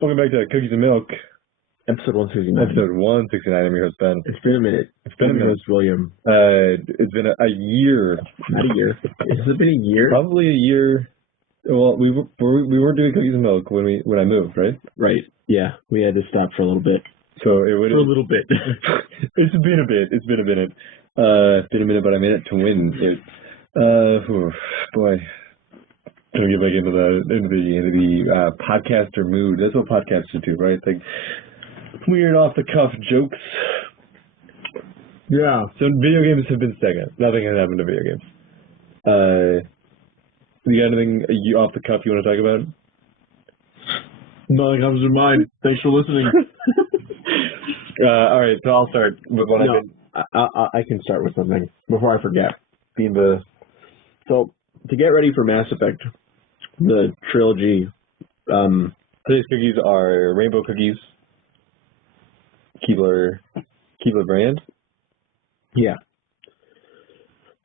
Welcome back to Cookies and Milk. Episode 169. Episode 169. I'm your host, Ben. It's been a minute. It's been a minute. Host, William. It's been a year. Not a year. Has it been a year? Probably a year. Well, we weren't doing Cookies and Milk when I moved, right? Right. Yeah. We had to stop for a little bit. So it would For a little bit. It's been a bit. It's been a minute. Been a minute, but I made it to win it. Boy. Gonna get back into the podcaster mood. That's what podcasters do, right? Like weird off the cuff jokes. Yeah. So video games have been stagnant. Nothing has happened to video games. You got anything off the cuff you want to talk about? Nothing comes to mind. Thanks for listening. All right, so I'll start with what I've been. I can start with something before I forget. So to get ready for Mass Effect, the trilogy. Today's cookies are rainbow cookies. Keebler brand. Yeah.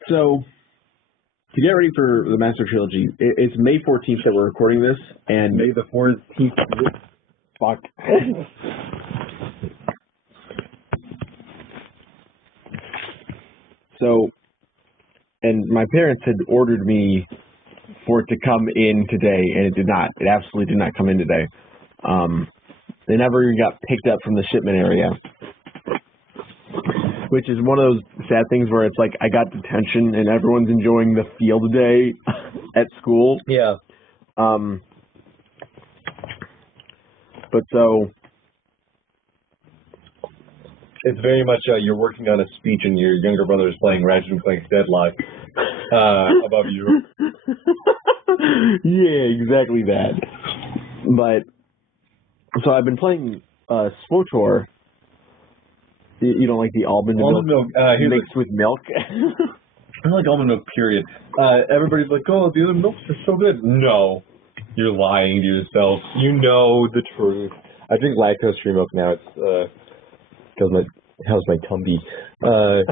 So to get ready for the Mass Effect trilogy, it's May 14th that we're recording this, and May the 14th. Fuck. So, and my parents had ordered me for it to come in today, and it did not. It absolutely did not come in today. They never even got picked up from the shipment area, which is one of those sad things where it's like I got detention and everyone's enjoying the field day at school. Yeah. But so it's very much you're working on a speech and your younger brother is playing Ratchet & Clank's Deadlock above you. Yeah, exactly that. But so I've been playing SWTOR. You don't like the almond milk mixed with milk? I like almond milk, period. Everybody's like, oh, the other milks are so good. No. You're lying to yourself. You know the truth. I drink lactose-free milk now. It's how's my tummy? But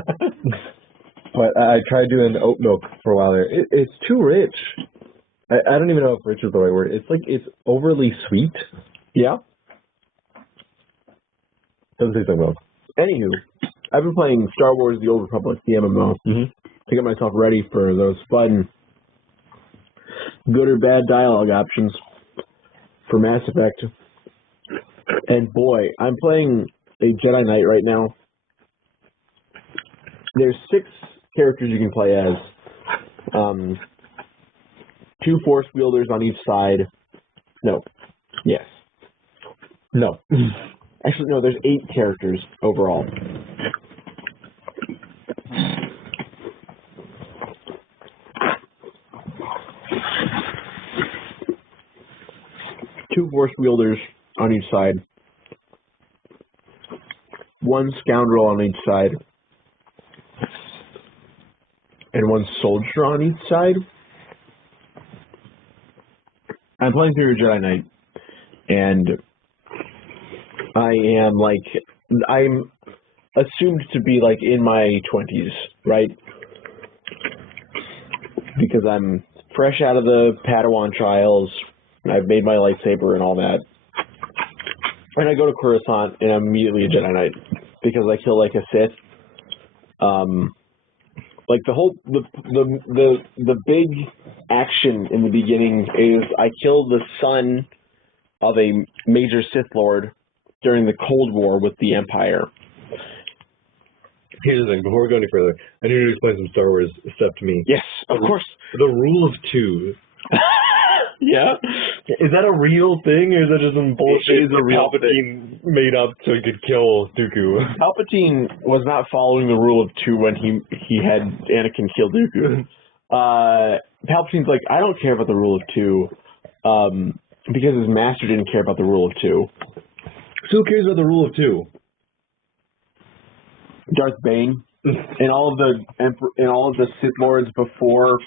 I tried doing oat milk for a while there. It's too rich. I don't even know if rich is the right word. It's overly sweet. Yeah. Doesn't taste like milk. Anywho, I've been playing Star Wars: The Old Republic, the MMO, to get myself ready for those fun, good or bad dialogue options for Mass Effect. And boy, I'm playing a Jedi Knight right now. There's 6 characters you can play as. 2 Force wielders on each side. No. Yes. No. Actually, no, there's 8 characters overall. Two Force wielders on each side. 1 scoundrel on each side. And 1 soldier on each side. I'm playing through a Jedi Knight, and I'm assumed to be like in my 20s, right? Because I'm fresh out of the Padawan trials, and I've made my lightsaber and all that. And I go to Coruscant, and I'm immediately a Jedi Knight, because I kill like a Sith. Like the big action in the beginning is I kill the son of a major Sith Lord during the Cold War with the Empire. Here's the thing, before we go any further, I need you to explain some Star Wars stuff to me. Yes, of course. The rule of 2. Yeah? Is that a real thing, or is that just some bullshit It is a real Palpatine made up so he could kill Dooku? Palpatine was not following the rule of 2 when he had Anakin kill Dooku. Palpatine's like, I don't care about the rule of 2, because his master didn't care about the rule of 2. So who cares about the rule of 2? Darth Bane and all of the Sith Lords before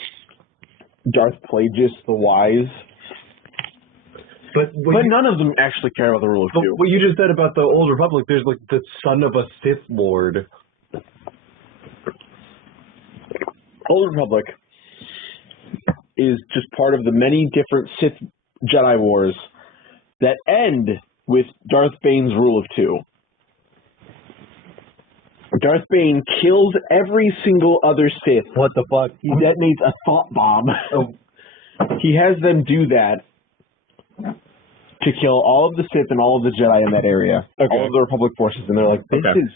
Darth Plagueis the Wise. But none of them actually care about the rule of 2. What you just said about the Old Republic, there's like the son of a Sith Lord. Old Republic is just part of the many different Sith Jedi Wars that end with Darth Bane's rule of 2. Darth Bane kills every single other Sith. What the fuck? He detonates a thought bomb. Oh. He has them do that to kill all of the Sith and all of the Jedi in that area. Okay. All of the Republic forces, and they're like, this is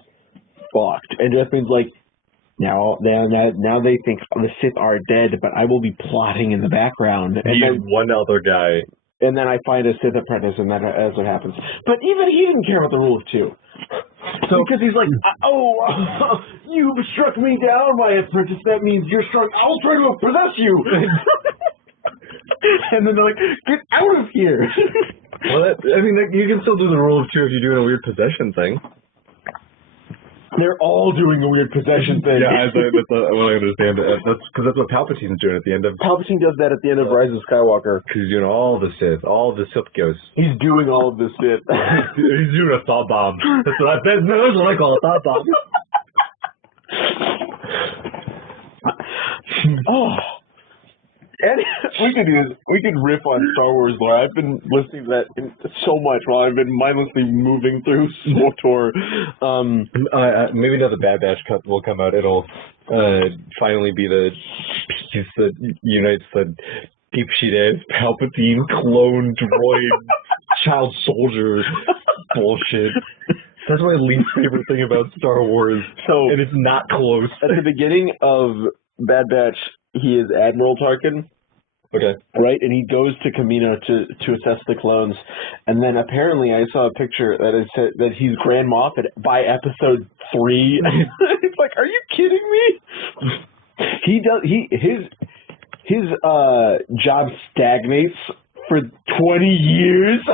fucked. And Darth Bane's like, now they think the Sith are dead, but I will be plotting in the background. And then one other guy. And then I find a Sith apprentice, and that's what happens. But even he didn't care about the rule of 2. So, because he's like, oh, you struck me down, my apprentice. That means you're strong. I'll try to possess you. And then they're like, get out of here. Well, you can still do the rule of 2 if you're doing a weird possession thing. They're all doing a weird possession thing. Yeah, that's what I understand. That's what Palpatine's doing at the end of. Palpatine does that at the end of Rise of Skywalker. Because he's doing all the Sith ghosts. He's doing all of this shit. He's doing a thought bomb. That's what I call a thought bomb. Oh. And we could riff on Star Wars lore. I've been listening to that so much while I've been mindlessly moving through SWTOR. Maybe now the Bad Batch cut will come out. It'll finally be the piece that unites the deep shit ass Palpatine clone droid child soldiers bullshit. That's my least favorite thing about Star Wars. And it's not close. At the beginning of Bad Batch, he is Admiral Tarkin. Okay. Right? And he goes to Kamino to assess the clones. And then apparently I saw a picture that said that he's Grand Moff by episode 3. It's like, are you kidding me? His job stagnates for 20 years.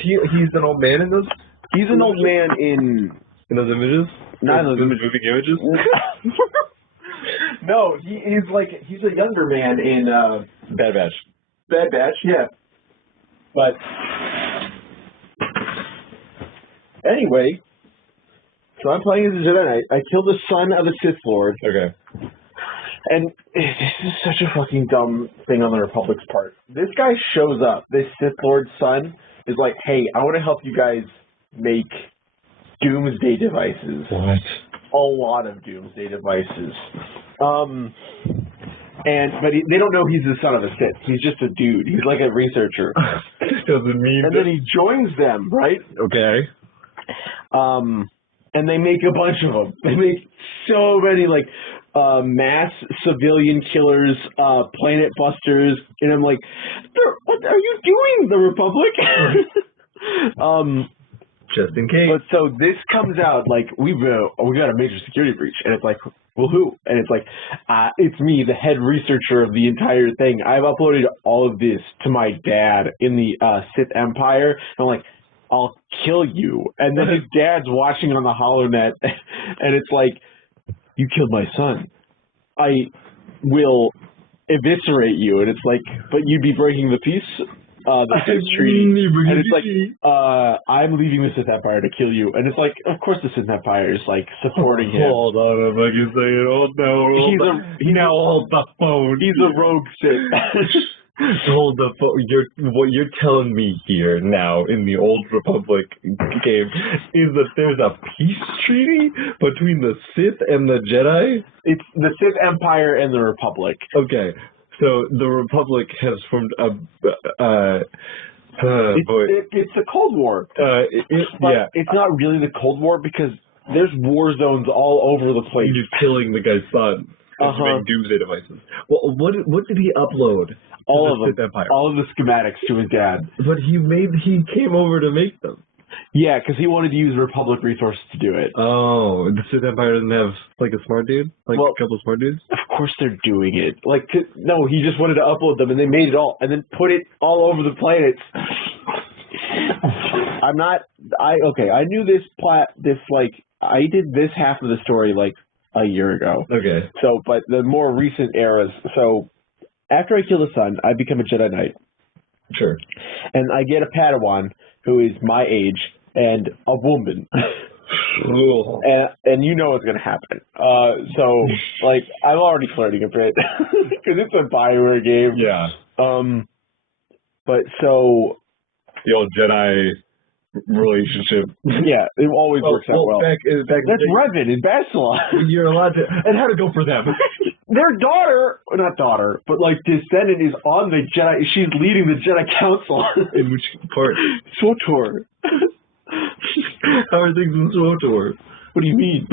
He's an old man in those? He's an old man in those images? Not in those moving images? No, he's a younger man in Bad Batch. Bad Batch, yeah. But anyway, so I'm playing as a Jedi Knight. I kill the son of a Sith Lord. Okay. And this is such a fucking dumb thing on the Republic's part. This guy shows up. This Sith Lord's son is like, hey, I want to help you guys make doomsday devices. What? A lot of doomsday devices. They don't know he's the son of a Sith. He's just a dude. He's like a researcher. Doesn't mean. And then he joins them, right? Okay. And they make a bunch of them. They make so many, like, mass civilian killers, planet busters, and I'm like, what are you doing, the Republic? Just in case. But so this comes out like we got a major security breach, and it's like, well, who? And it's like, it's me, the head researcher of the entire thing. I've uploaded all of this to my dad in the Sith Empire. And I'm like, I'll kill you. And then his dad's watching on the HoloNet, and it's like, you killed my son. I will eviscerate you. And it's like, but you'd be breaking the peace. The Sith treaty, and it's like, I'm leaving the Sith Empire to kill you, and it's like, of course the Sith Empire is like supporting him. Hold on, I'm like you're saying, hold the phone. He's a rogue Sith. Hold the phone. What you're telling me here now in the Old Republic game is that there's a peace treaty between the Sith and the Jedi? It's the Sith Empire and the Republic. Okay. So the Republic has formed it's a Cold War. Yeah. It's not really the Cold War because there's war zones all over the place. You're killing the guy's son. Making doomsday devices. Well, what did he upload? All of them. Sith Empire? All of the schematics to his dad. But he came over to make them. Yeah, because he wanted to use Republic resources to do it. Oh, the Sith Empire doesn't have, like, a smart dude? Like, a couple of smart dudes? Of course they're doing it. Like, no, he just wanted to upload them, and they made it all, and then put it all over the planets. I knew I did this half of the story, like, a year ago. Okay. So, but the more recent eras, so, after I kill the son, I become a Jedi Knight. Sure. And I get a Padawan who is my age and a woman. and you know what's going to happen. So, like, I'm already flirting a bit because it's a BioWare game. Yeah. But so... The old Jedi relationship. Yeah, it always works out well. Back That's Revan in Bastila. You're allowed to. And how to go for them? Their daughter, not daughter, but like descendant is on the Jedi. She's leading the Jedi Council. In which part? SWTOR. How are things in SWTOR? What do you mean?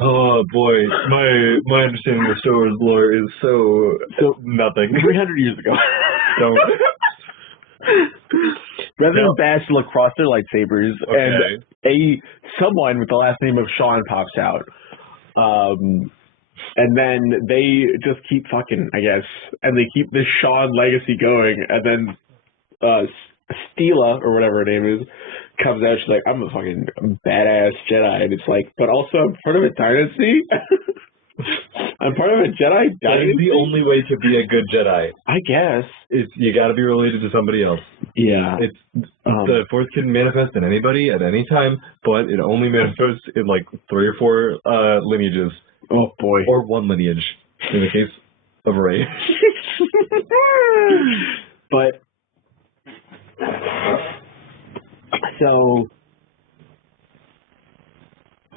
Oh boy, my understanding of Star Wars lore is so nothing. 300 years ago. Don't. Revan and Bastila cross their lightsabers, and someone with the last name of Sean pops out. And then they just keep fucking, I guess, and they keep this Sean legacy going, and then Stila, or whatever her name is, comes out, she's like, I'm a fucking badass Jedi, and it's like, but also I'm part of a dynasty? I'm part of a Jedi dynasty? That is the only way to be a good Jedi. I guess. You gotta be related to somebody else. Yeah. The Force can manifest in anybody at any time, but it only manifests in like 3 or 4 lineages. Oh boy. Or 1 lineage, in the case of Rey. But, so,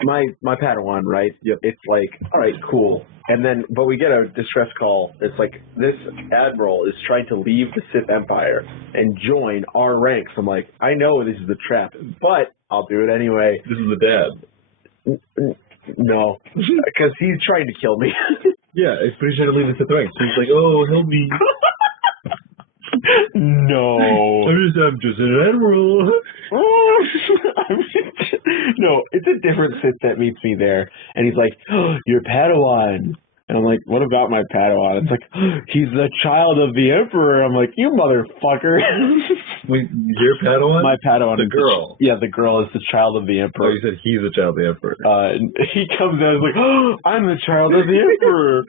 my Padawan, right? Yep. It's like, all right, cool. And then, but we get a distress call. It's like, this admiral is trying to leave the Sith Empire and join our ranks. I'm like, I know this is a trap, but I'll do it anyway. This is the dad. No, because he's trying to kill me. Yeah, he's pretty trying to leave the Sith ranks. So he's like, oh, help me. No. I'm just an admiral. No, it's a different Sith that meets me there. And he's like, oh, you're Padawan. And I'm like, what about my Padawan? It's like, oh, he's the child of the Emperor. I'm like, you motherfucker. Wait, your Padawan? My Padawan. The girl. Yeah, the girl is the child of the Emperor. Oh, you said he's the child of the Emperor. He comes out and is like, oh, I'm the child of the Emperor.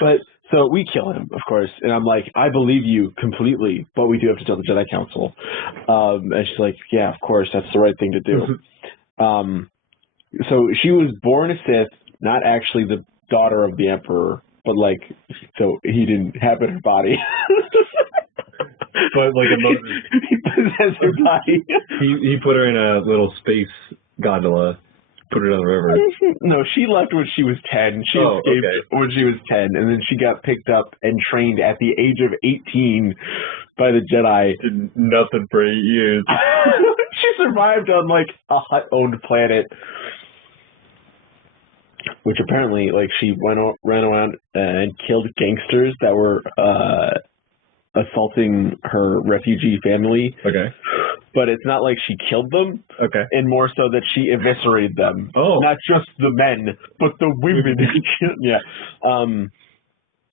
But, so we kill him, of course. And I'm like, I believe you completely, but we do have to tell the Jedi Council. And she's like, yeah, of course, that's the right thing to do. So she was born a Sith, not actually the daughter of the Emperor, but like, so he didn't have in her body. But like he possessed her body. He put her in a little space gondola, put her down the river. No, she left when she was 10. She escaped when she was 10, and then she got picked up and trained at the age of 18 by the Jedi. Did nothing for 8 years. She survived on like a Hutt-owned planet, which apparently, like, she ran around and killed gangsters that were assaulting her refugee family. Okay. But it's not like she killed them. Okay. And more so that she eviscerated them. Oh. Not just the men, but the women. Yeah.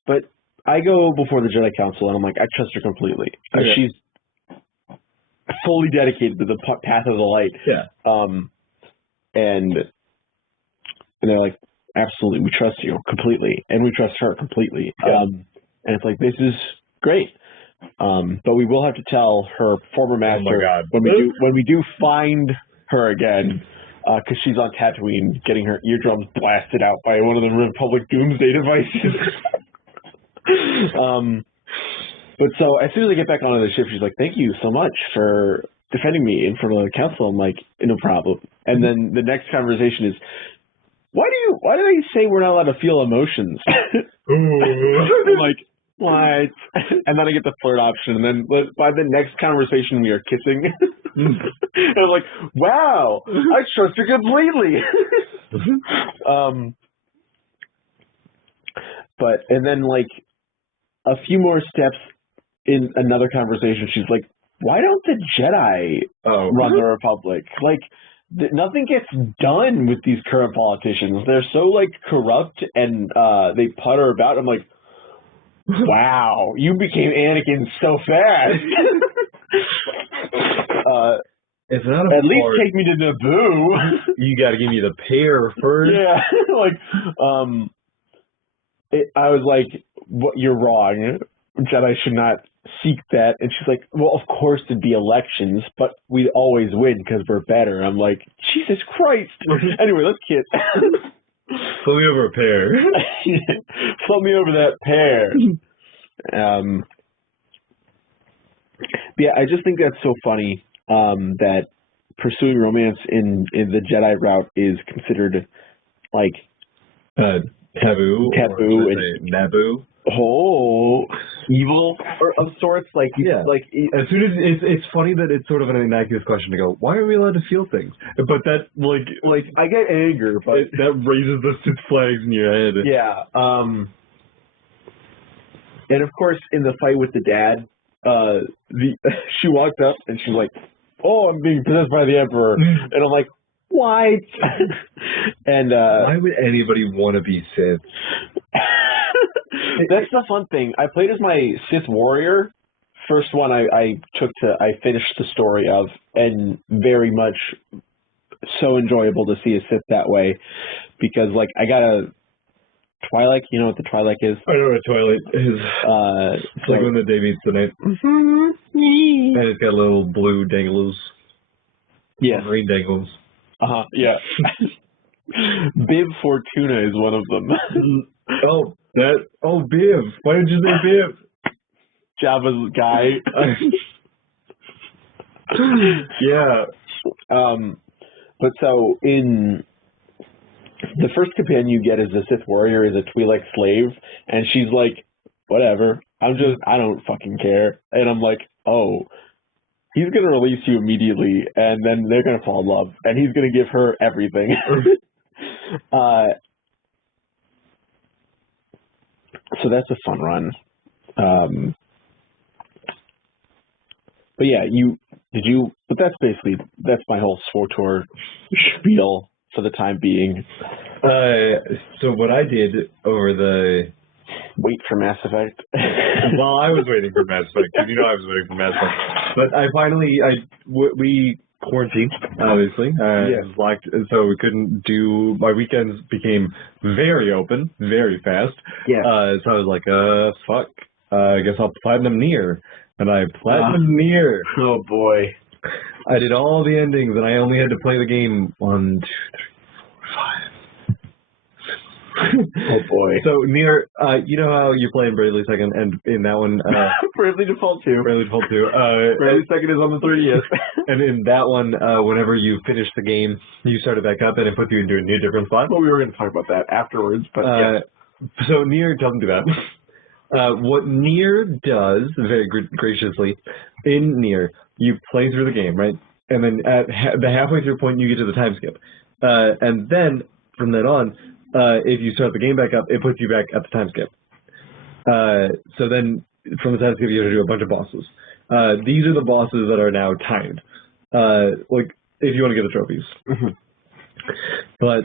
But I go before the Jedi Council and I'm like, I trust her completely. Okay. She's fully dedicated to the path of the light. Yeah. And they're like, absolutely, we trust you completely. And we trust her completely. Yeah. And it's like, this is great. But we will have to tell her former master when we do find her again, because she's on Tatooine getting her eardrums blasted out by one of the Republic Doomsday devices. But so as soon as I get back onto the ship, she's like, "Thank you so much for defending me in front of the council." I'm like, "No problem." And then the next conversation is, why do they say we're not allowed to feel emotions? I'm like, what? And then I get the flirt option, and then by the next conversation we are kissing. And I'm like, wow, I trust her completely. And then like a few more steps in another conversation, she's like, why don't the Jedi run the Republic? Like, nothing gets done with these current politicians. They're so like corrupt and they putter about. I'm like, wow, you became Anakin so fast. It's not at least take me to Naboo. You got to give me the pair first. Yeah, like, I was like, you're wrong. Jedi should not seek that. And she's like, well, of course there'd be elections, but we'd always win because we're better. I'm like, Jesus Christ. Anyway, let's kiss. Float me over a pear. Yeah, I just think that's so funny that pursuing romance in the Jedi route is considered like taboo, or taboo should I say naboo. Evil or of sorts. Like Yeah. like As soon as it's funny that it's sort of an innocuous question to go, why are we allowed to feel things? But that like I get anger, but that raises the Sith flags in your head. yeah. And of course, in the fight with the dad, she walked up and she's like, "Oh, I'm being possessed by the Emperor," and I'm like, "What?" And why would anybody want to be Sith? That's the fun thing. I played as my Sith warrior. First one I finished the story of, and very much so enjoyable to see a Sith that way, because like I got a Twi'lek. You know what the Twi'lek is? I know what a Twilight is. It's like when the day meets the night. And it's got little blue dangles. Yes. Green dangles. Yeah. Bib Fortuna is one of them. Biv. Why did you say Biv? Jabba's guy. Yeah. But so in the first companion you get as a Sith warrior is a Twi'lek slave, and she's like, whatever, I don't fucking care. And I'm like, oh, he's going to release you immediately, and then they're going to fall in love, and he's going to give her everything. So that's a fun run. But yeah, but that's my whole SWTOR spiel for the time being. So what I did over the... Wait for Mass Effect. Well, I was waiting for Mass Effect, because I was waiting for Mass Effect. But we quarantined, obviously. Locked, so we couldn't do... My weekends became very open, very fast. Yeah. So I was like, fuck. I guess I'll Platinum Nier. And I Platinum Nier. Oh, boy. I did all the endings, and I only had to play the game 1, 2, 3, 4, 5. Oh, boy. So, Nier, you know how you're playing Bravely Second, and in that one... Bravely Default 2. Bravely Default 2. Bravely Second is on the 3DS. And in that one, whenever you finish the game, you start it back up, and it puts you into a new different spot. Well, we were going to talk about that afterwards, but yeah. So, Nier doesn't do that. What Nier does, very graciously, in Nier, you play through the game, right? And then at the halfway through point, you get to the time skip. And then, from then on, if you start the game back up, it puts you back at the time skip. So then, from the time skip, you have to do a bunch of bosses. These are the bosses that are now timed. Like, if you want to get the trophies. But,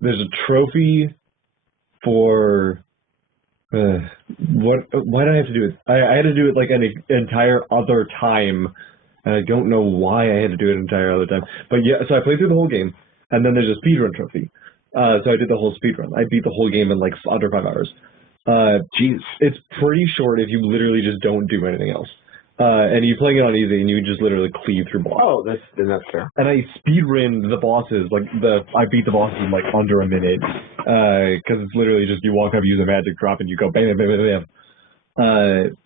there's a trophy for... why did I have to do it? I had to do it like an entire other time, and I don't know why I had to do it an entire other time. But yeah, so I played through the whole game, and then there's a speedrun trophy. So I did the whole speedrun. I beat the whole game in like under 5 hours. Jeez, it's pretty short if you literally just don't do anything else. And you're playing it on easy, and you just literally cleave through bosses. Oh, that's fair. And I speedrun the bosses, I beat the bosses in like under a minute, because it's literally just you walk up, use a magic drop, and you go bam, bam, bam, bam.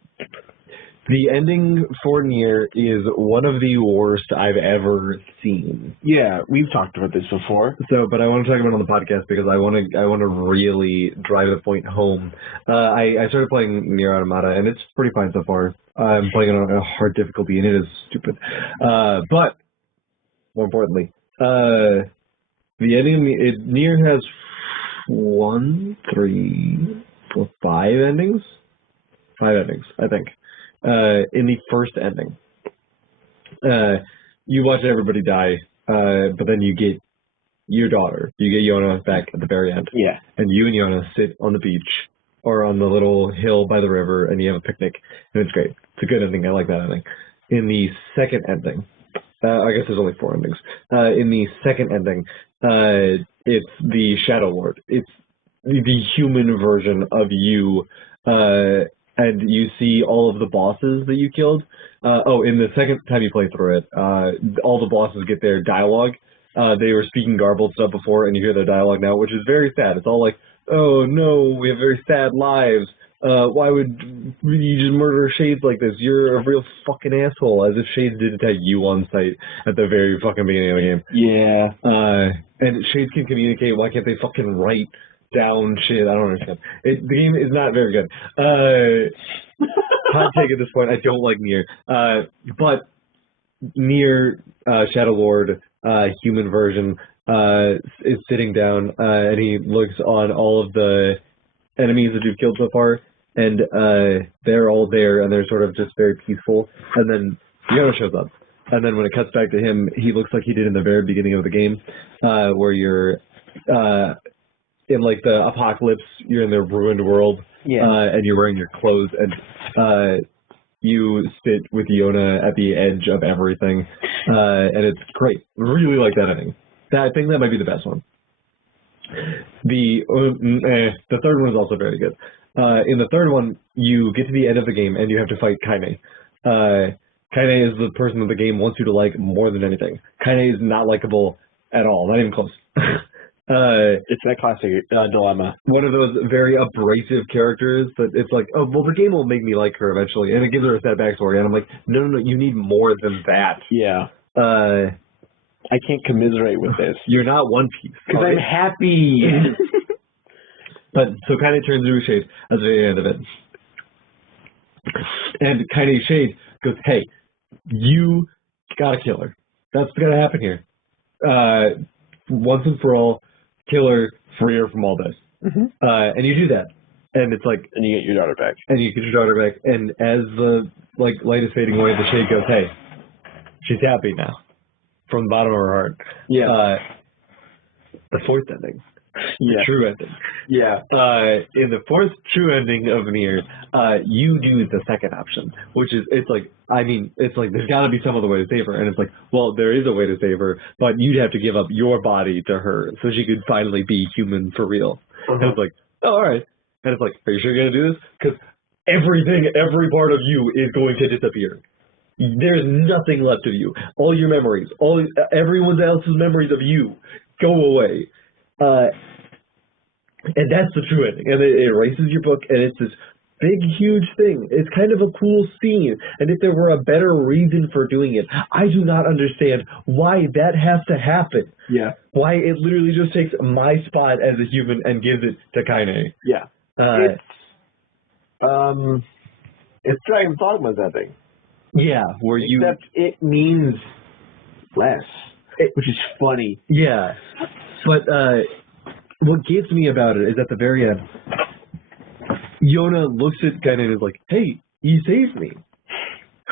The ending for Nier is one of the worst I've ever seen. Yeah, we've talked about this before. So, but I want to talk about it on the podcast because I want to really drive the point home. I started playing Nier Automata, and it's pretty fine so far. I'm playing it on a hard difficulty, and it is stupid. But more importantly, the ending. Nier has 1, 3, 4, 5 endings. 5 endings, I think. In the first ending, you watch everybody die, but then you get your daughter. You get Yona back at the very end. Yeah. And you and Yona sit on the beach or on the little hill by the river, and you have a picnic, and it's great. It's a good ending. I like that ending. In the second ending, I guess there's only 4 endings. In the second ending, it's the Shadow Lord. It's the human version of you, and you see all of the bosses that you killed. In the second time you play through it, all the bosses get their dialogue. They were speaking garbled stuff before, and you hear their dialogue now, which is very sad. It's all like, oh no, we have very sad lives. why would you just murder Shades like this? You're a real fucking asshole. As if Shades did attack you on site at the very fucking beginning of the game. Yeah. And Shades can communicate. Why can't they fucking write down shit? I don't understand. The game is not very good. Hot take at this point. I don't like Nier. But Nier, Shadow Lord, human version, is sitting down, and he looks on all of the enemies that you've killed so far, and they're all there, and they're sort of just very peaceful, and then Yona shows up. And then when it cuts back to him, he looks like he did in the very beginning of the game, where you're in like the apocalypse, you're in the ruined world, and you're wearing your clothes, and you sit with Yona at the edge of everything, and it's great. Really like that ending. I think that might be the best one. The third one is also very good. In the third one, you get to the end of the game and you have to fight Kaine. Kaine is the person that the game wants you to like more than anything. Kaine is not likable at all, not even close. It's that classic dilemma. One of those very abrasive characters that it's like, oh, well, the game will make me like her eventually, and it gives her a sad backstory, and I'm like, no, you need more than that. Yeah. I can't commiserate with this. You're not One Piece. Because I'm happy. But so Kaine turns into a Shade at the end of it. And Kaine Shade goes, hey, you gotta kill her. That's gotta happen here. Once and for all, kill her, free her from all this. Mm-hmm. And you do that. And it's like... And you get your daughter back. And you get your daughter back. And as the light is fading away, the Shade goes, hey, she's happy now. From the bottom of her heart. Yeah. The fourth ending. Yeah. The true ending. Yeah. In the fourth true ending of Nier, you do the second option, which is, it's like there's gotta be some other way to save her, and it's like, well, there is a way to save her, but you'd have to give up your body to her so she could finally be human for real. And it's like, oh, alright. And it's like, are you sure you're gonna do this? Because every part of you is going to disappear. There's nothing left of you. All your memories, everyone else's memories of you go away. And that's the true ending. And it erases your book, and it's this big, huge thing. It's kind of a cool scene. And if there were a better reason for doing it, I do not understand why that has to happen. Yeah. Why it literally just takes my spot as a human and gives it to Kaine. Yeah. It's Dragon's Dogma's ending. Yeah, where Except it means less, which is funny. Yeah, but what gets me about it is at the very end, Yona looks at Kaine and is like, hey, you saved me.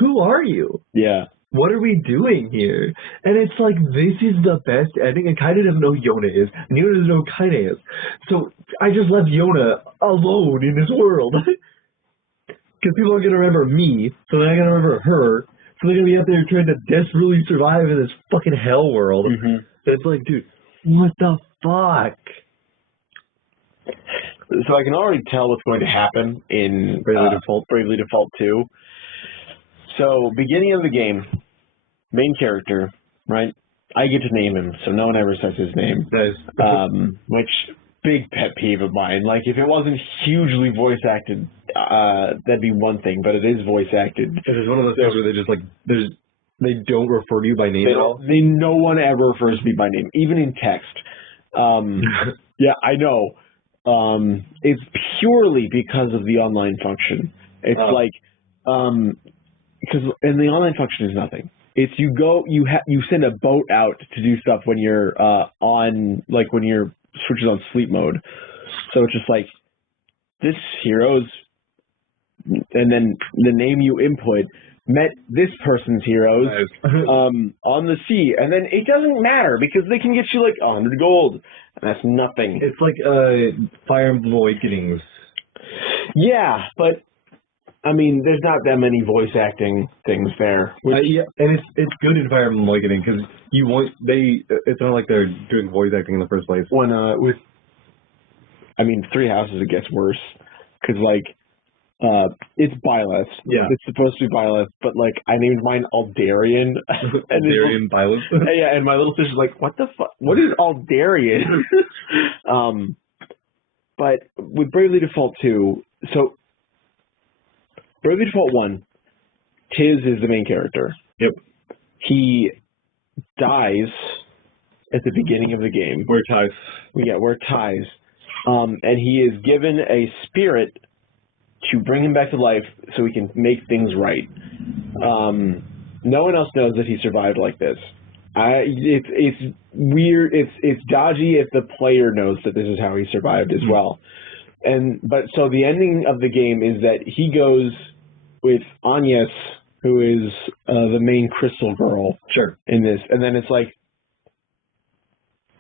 Who are you? Yeah. What are we doing here? And it's like, this is the best ending, and Kaine doesn't know who Yona is, and Yona doesn't know who Kaine is. So I just left Yona alone in this world. Because people are going to remember me, so they're not going to remember her, so they're going to be out there trying to desperately survive in this fucking hell world. Mm-hmm. It's like, dude, what the fuck? So I can already tell what's going to happen in Bravely Default 2. So, beginning of the game, main character, right? I get to name him, so no one ever says his name. Nice. Which, big pet peeve of mine. Like, if it wasn't hugely voice acted, that'd be one thing, but it is voice acted. It is one of those things where they just, like, they don't refer to you by name at all. No one ever refers to me by name, even in text. Yeah, I know. It's purely because of the online function. It's because the online function is nothing. It's you send a boat out to do stuff when you're when your Switch is on sleep mode. So it's just like this hero's, and then the name you input met this person's heroes on the sea, and then it doesn't matter because they can get you like 100 gold, and that's nothing. It's like Fire Emblem Awakenings. Yeah, but I mean, there's not that many voice acting things there. Yeah, and it's good in Fire Emblem Awakening because it's not like they're doing voice acting in the first place. When Three Houses it gets worse because it's Byleth. Yeah, it's supposed to be Byleth, but like I named mine Aldarian. Aldarian Byleth. Yeah, and my little sister's like, "What the fuck? What is Aldarian?" But with Bravely Default 2, so Bravely Default 1, Tiz is the main character. Yep. He dies at the beginning of the game. We're ties. We're ties. And he is given a spirit to bring him back to life so he can make things right. No one else knows that he survived like this. It's weird. It's dodgy if the player knows that this is how he survived as well. But the ending of the game is that he goes with Agnes, who is the main crystal girl. Sure. In this, and then it's like,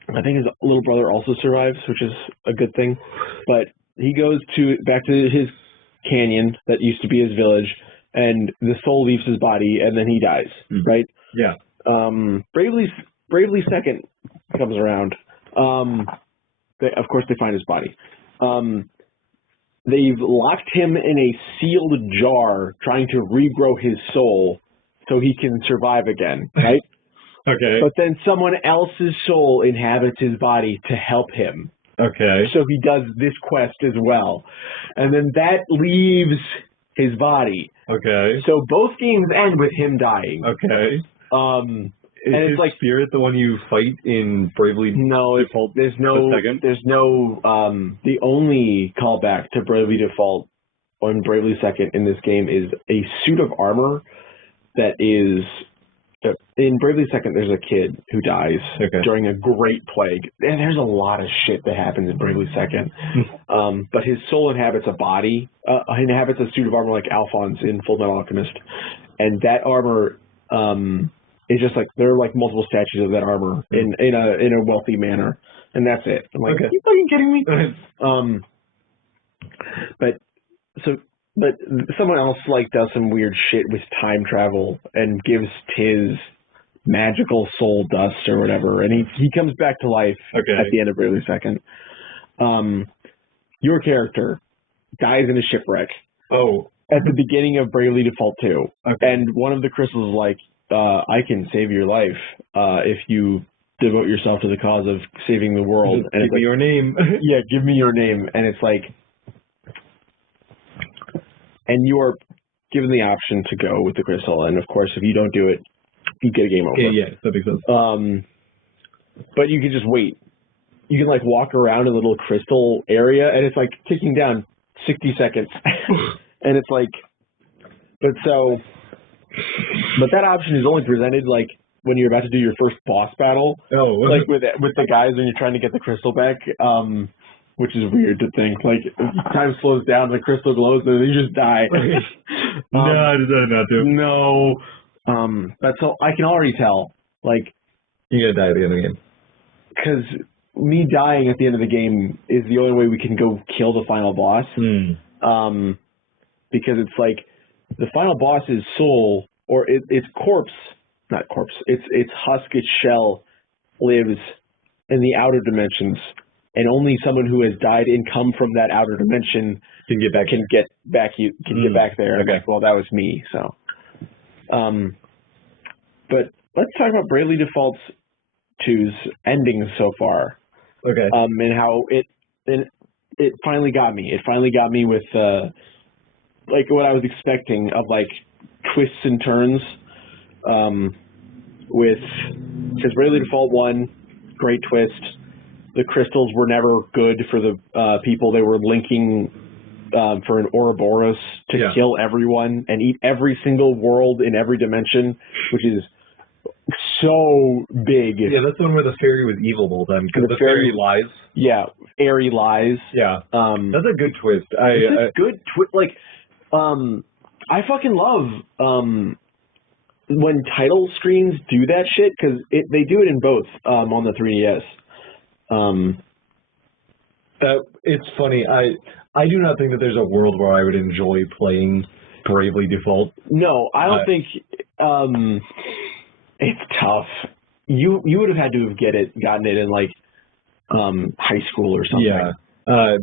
I think his little brother also survives, which is a good thing. But he goes back to his canyon that used to be his village, and the soul leaves his body, and then he dies. Right? Yeah. Bravely Second comes around. Of course, they find his body. They've locked him in a sealed jar, trying to regrow his soul so he can survive again. Right? Okay. But then someone else's soul inhabits his body to help him. Okay. So he does this quest as well. And then that leaves his body. Okay. So both games end with him dying. Okay. Is and his spirit the one you fight in Bravely Default? There's no, the only callback to Bravely Default on Bravely Second in this game is a suit of armor that is, in Bravely Second, there's a kid who dies during a great plague. And there's a lot of shit that happens in Bravely Second. But his soul inhabits a body, inhabits a suit of armor like Alphonse in Full Metal Alchemist. And that armor, it's just like there are like multiple statues of that armor in a wealthy manner, and that's it. I'm like, are you fucking kidding me? But someone else like does some weird shit with time travel and gives Tiz magical soul dust or whatever, and he comes back to life at the end of Bravely Second. Your character dies in a shipwreck. Oh. At the beginning of Bravely Default 2. And one of the crystals is like, I can save your life if you devote yourself to the cause of saving the world. And give me your name. Yeah, give me your name. And it's like, and you are given the option to go with the crystal. And of course, if you don't do it, you get a game over. Yeah, that makes sense. But you can just wait. You can like walk around a little crystal area, and it's like ticking down 60 seconds. And it's like, but that option is only presented like when you're about to do your first boss battle. Oh, like with the guys when you're trying to get the crystal back, which is weird to think. Like time slows down, the crystal glows, and then you just die. No, I decided not to. No, but so I can already tell. Like you're gonna die at the end of the game. Because me dying at the end of the game is the only way we can go kill the final boss. Because it's like the final boss's soul, or its corpse, not corpse, its husk, its shell lives in the outer dimensions, and only someone who has died and come from that outer dimension can get back there. Okay. Like, well, that was me. So, but let's talk about Bravely Default 2's ending so far. Okay. And how it finally got me. It finally got me with like what I was expecting of like twists and turns. Because Bravely Default 1, great twist. The crystals were never good for the people. They were linking for an Ouroboros to kill everyone and eat every single world in every dimension, which is so big. Yeah, that's the one where the fairy was evil the whole time because the fairy lies. Yeah, fairy lies. Yeah, that's a good twist. It's a good twist. Like, I fucking love when title screens do that shit because they do it in both on the 3DS. It's funny. I do not think that there's a world where I would enjoy playing Bravely Default. No, I don't think. It's tough. You would have had to have gotten it in like high school or something. Yeah.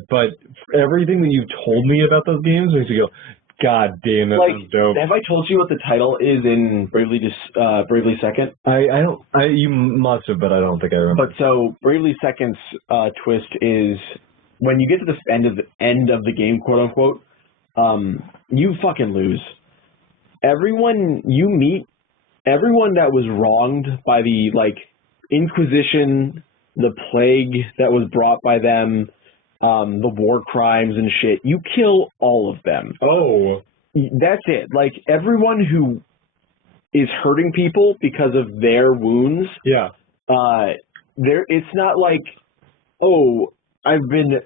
But everything that you've told me about those games makes me go, God damn, that sounds dope. Have I told you what the title is in Bravely Second? You must have, but I don't think I remember. But so Bravely Second's twist is when you get to the end of the game, quote unquote, you fucking lose. Everyone you meet, everyone that was wronged by the, like, Inquisition, the plague that was brought by them, the war crimes and shit, you kill all of them. Oh. That's it. Like, everyone who is hurting people because of their wounds, Yeah. it's not like, oh, I've been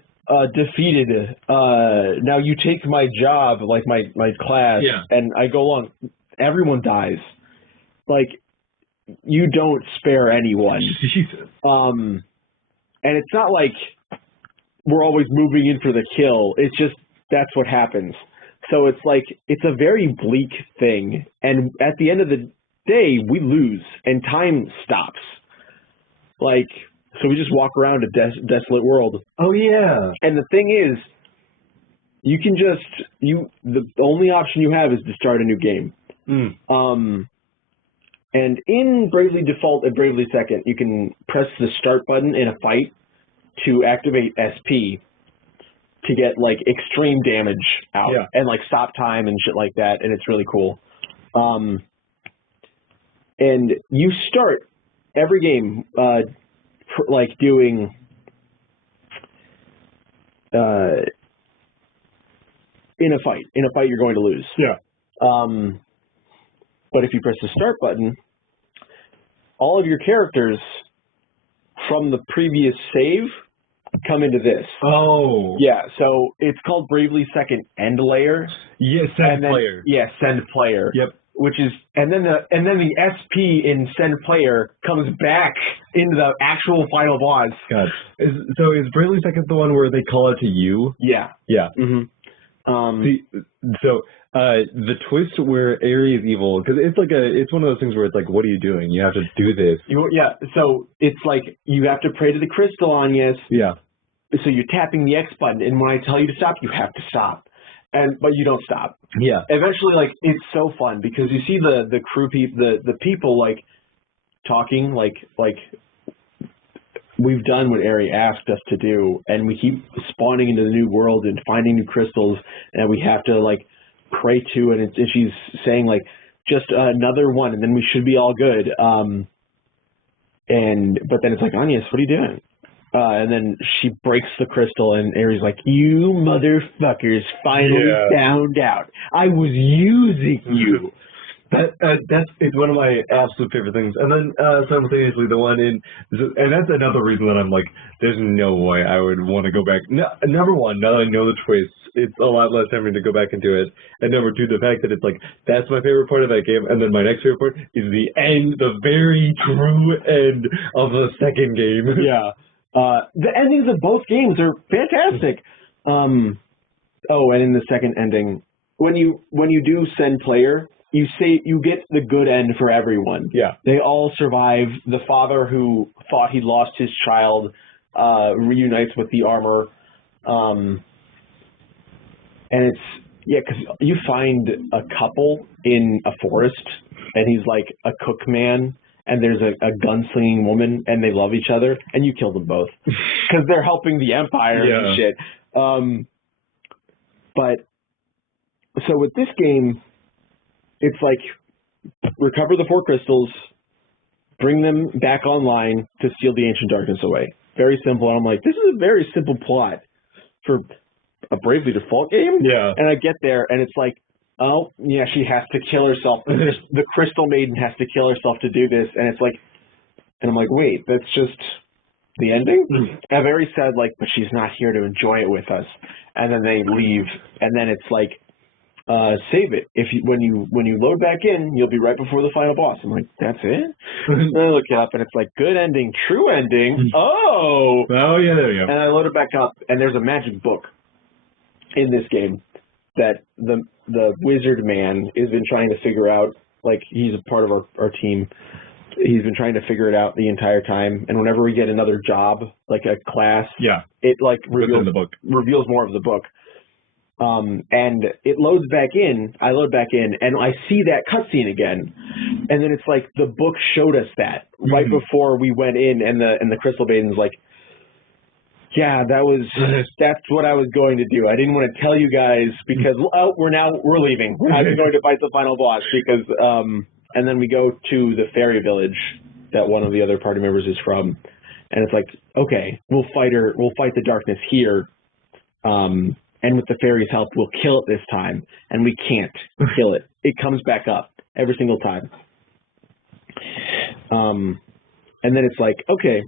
defeated. Now you take my job, like my class, and I go along. Everyone dies. Like, you don't spare anyone. Jesus. And it's not like we're always moving in for the kill. It's just that's what happens. So it's like, it's a very bleak thing. And at the end of the day, we lose and time stops. Like, so we just walk around a desolate world. Oh, yeah. And the thing is, you can just, the only option you have is to start a new game. And in Bravely Default and Bravely Second, you can press the start button in a fight to activate SP to get, like, extreme damage out and, like, stop time and shit like that, and it's really cool. And you start every game, like, doing in a fight. In a fight, you're going to lose. Yeah. But if you press the start button, all of your characters from the previous save come into this. Oh. Yeah, so it's called Bravely Second End Layer. Yeah, send player. Yeah, send player. Yep. Which is, and then the SP in send player comes back into the actual final boss. God. So is Bravely Second the one where they call it to you? Yeah. Yeah. Mm-hmm. The twist where Aerie is evil, because it's one of those things where it's like, what are you doing? You have to do this. So it's like you have to pray to the crystal, Agnes. Yeah. So you're tapping the X button, and when I tell you to stop, you have to stop. But you don't stop. Yeah. Eventually, like, it's so fun because you see the crew the people, like, talking like we've done what Aerie asked us to do, and we keep spawning into the new world and finding new crystals, and we have to, like, pray to it, and she's saying, like, just another one, and then we should be all good. But then it's like, Agnes, what are you doing? And then she breaks the crystal, and Aerie's like, you motherfuckers finally found out. I was using you. It's one of my absolute favorite things. And then simultaneously the one in, and that's another reason that I'm like, there's no way I would want to go back. No, number one, now that I know the twists, it's a lot less time to go back and do it. And number two, the fact that it's like, that's my favorite part of that game. And then my next favorite part is the end, the very true end of the second game. Yeah. The endings of both games are fantastic. And in the second ending, when you do send player, you get the good end for everyone. Yeah. They all survive. The father who thought he lost his child reunites with the armor. And it's, because you find a couple in a forest, and he's like a cook man, and there's a gunslinging woman, and they love each other, and you kill them both because they're helping the Empire and shit. But so with this game, it's like recover the 4 crystals, bring them back online to steal the ancient darkness away. Very simple. And I'm like, this is a very simple plot for a Bravely Default game. Yeah. And I get there, and it's like, oh, yeah, she has to kill herself. The Crystal Maiden has to kill herself to do this. And it's like, and I'm like, wait, that's just the ending? I've already said, like, but she's not here to enjoy it with us. And then they leave. And then it's like, save it. When you load back in, you'll be right before the final boss. I'm like, that's it? And I look it up, and it's like, good ending, true ending. Oh, yeah, there you go. And I load it back up, and there's a magic book in this game that the wizard man has been trying to figure out. Like, he's a part of our team. He's been trying to figure it out the entire time. And whenever we get another job, like a class, it like reveals more of the book. And it loads back in. I load back in, and I see that cutscene again. And then it's like the book showed us that right before we went in, and the Crystal Maiden's like, Yeah, that's what I was going to do. I didn't want to tell you guys because we're leaving. We're not going to fight the final boss because and then we go to the fairy village that one of the other party members is from, and it's like, okay, we'll fight the darkness here, and with the fairy's help, we'll kill it this time, and we can't kill it. It comes back up every single time. And then it's like, okay.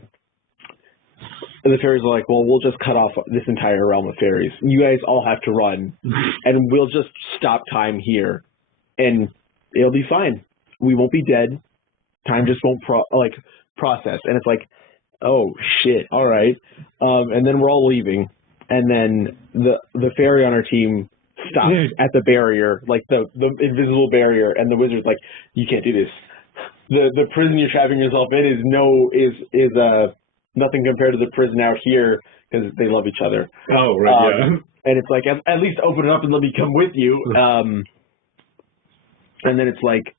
And the fairies are like, well, we'll just cut off this entire realm of fairies. You guys all have to run, and we'll just stop time here, and it'll be fine. We won't be dead. Time just won't process. And it's like, oh shit, all right. And then we're all leaving, and then the fairy on our team stops at the barrier, like the invisible barrier, and the wizard's like, you can't do this. The prison you're trapping yourself in is nothing compared to the prison out here because they love each other. Oh, right, yeah. And it's like, at least open it up and let me come with you. And then it's like,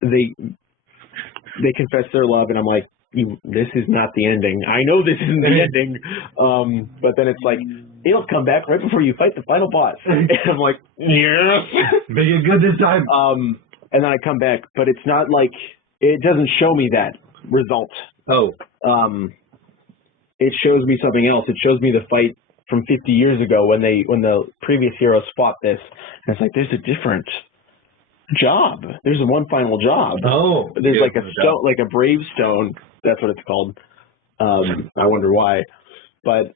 they confess their love, and I'm like, this is not the ending. I know this isn't the ending. But then it's like, it'll come back right before you fight the final boss. And I'm like, yes. Make it good this time. And then I come back, but it's not like, it doesn't show me that result. Oh. It shows me something else. It shows me the fight from 50 years ago when the previous heroes fought this. And it's like, there's a different job. There's one final job. Oh. There's like a stone, like a brave stone. That's what it's called. I wonder why. But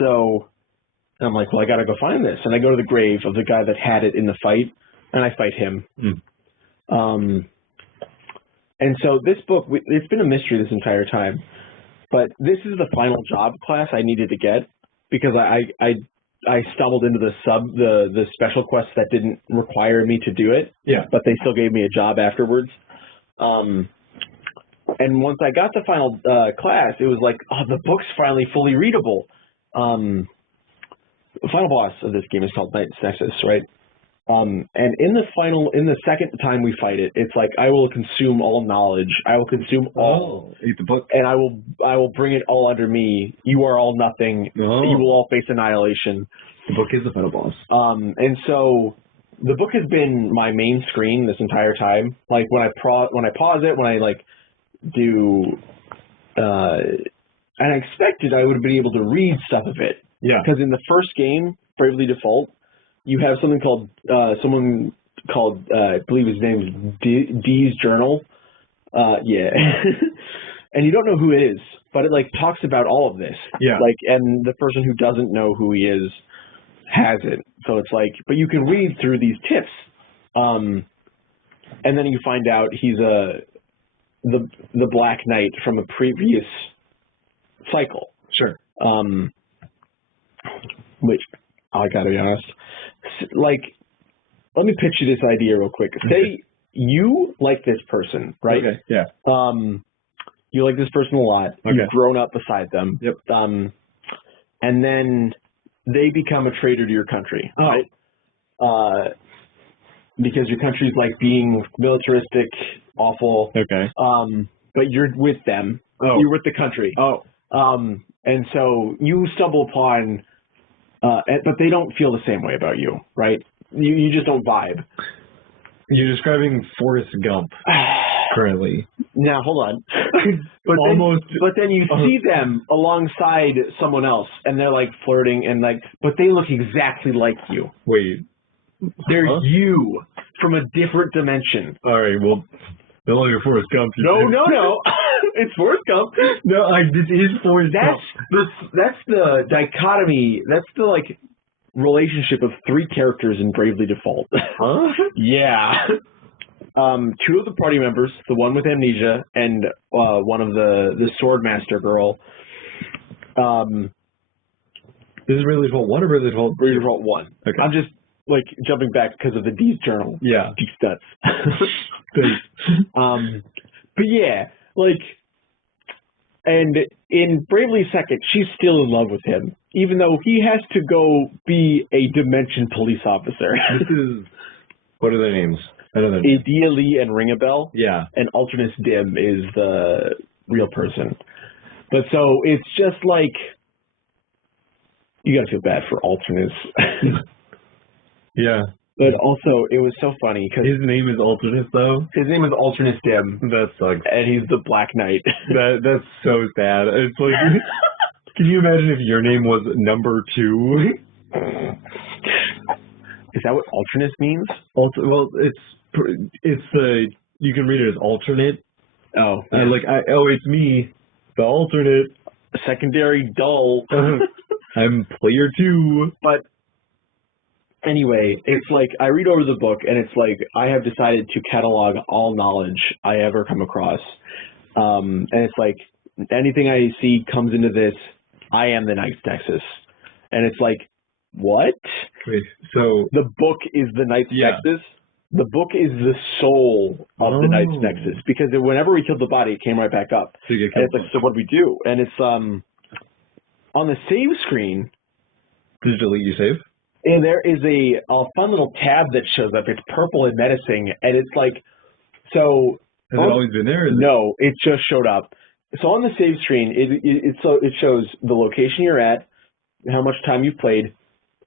so I'm like, well, I got to go find this. And I go to the grave of the guy that had it in the fight, and I fight him. And so this book, it's been a mystery this entire time, but this is the final job class I needed to get because I stumbled into the special quest that didn't require me to do it. Yeah. But they still gave me a job afterwards. And once I got the final class, it was like, oh, the book's finally fully readable. The final boss of this game is called Night's Nexus, right? And in the second time we fight it, it's like, I will consume all knowledge. I will consume all. Eat the book. And I will bring it all under me. You are all nothing. Oh. You will all face annihilation. The book is the final boss. And so the book has been my main screen this entire time. Like when I pause it, when I like do, and I expected I would be able to read stuff of it. Yeah. Because in the first game, Bravely Default, you have something called I believe his name is Dee's Journal. Yeah. And you don't know who it is, but it like talks about all of this. Yeah. Like, and the person who doesn't know who he is has it. So it's like, but you can read through these tips. And then you find out he's the Black Knight from a previous cycle. Sure. Which, I gotta be honest, like, let me pitch you this idea real quick. Say you like this person, right? Okay, yeah. You like this person a lot. Okay. You've grown up beside them. Yep. And then they become a traitor to your country, right? Because your country's like being militaristic, awful. Okay. But you're with them. Oh. You're with the country. Oh. And so you stumble upon, but they don't feel the same way about you, right? You just don't vibe. You're describing Forrest Gump currently. Now, hold on. But then you see them alongside someone else, and they're like flirting, and like, but they look exactly like you. Wait. They're you from a different dimension. All right, well, no longer Forrest Gump. No. It's Forrest Gump. No, this is Forrest Gump. That's the dichotomy. That's the like relationship of three characters in Bravely Default. Huh? Yeah. Two of the party members, the one with amnesia, and one of the Swordmaster girl. This is Bravely Default 1 or Bravely Default 2? Bravely Default 1. Okay. I'm just like jumping back because of the Dee's Journal. Yeah. Deep nuts. But yeah, like, and in Bravely Second, she's still in love with him, even though he has to go be a Dimension police officer. This is, what are their names? I don't know. Adia Lee and Ring a Bell. Yeah. And Alternus Dim is the real person. But so it's just like, you gotta feel bad for Alternus. Yeah. But also, it was so funny because His name is Alternus, though. his name is Alternus Dim, That sucks. and he's the Black Knight. That's so sad. It's like, can you imagine if your name was number 2? Is that what Alternus means? Well, it's the, you can read it as alternate. Oh, It's me, the alternate. secondary dull. I'm player 2. But anyway, it's like I read over the book, and it's like I have decided to catalog all knowledge I ever come across. And it's like anything I see comes into this, I am the Night's Nexus. And it's like, what? Wait, so The book is the Night's Nexus? The book is the soul of the Night's Nexus. Because whenever we killed the body, it came right back up. so you get And it's like, so what do we do? And it's on the save screen, did you delete your save? and there is a fun little tab that shows up. It's purple and menacing, and it's like, so. Has it always been there? No, it just showed up. So on the save screen, it shows the location you're at, how much time you've played,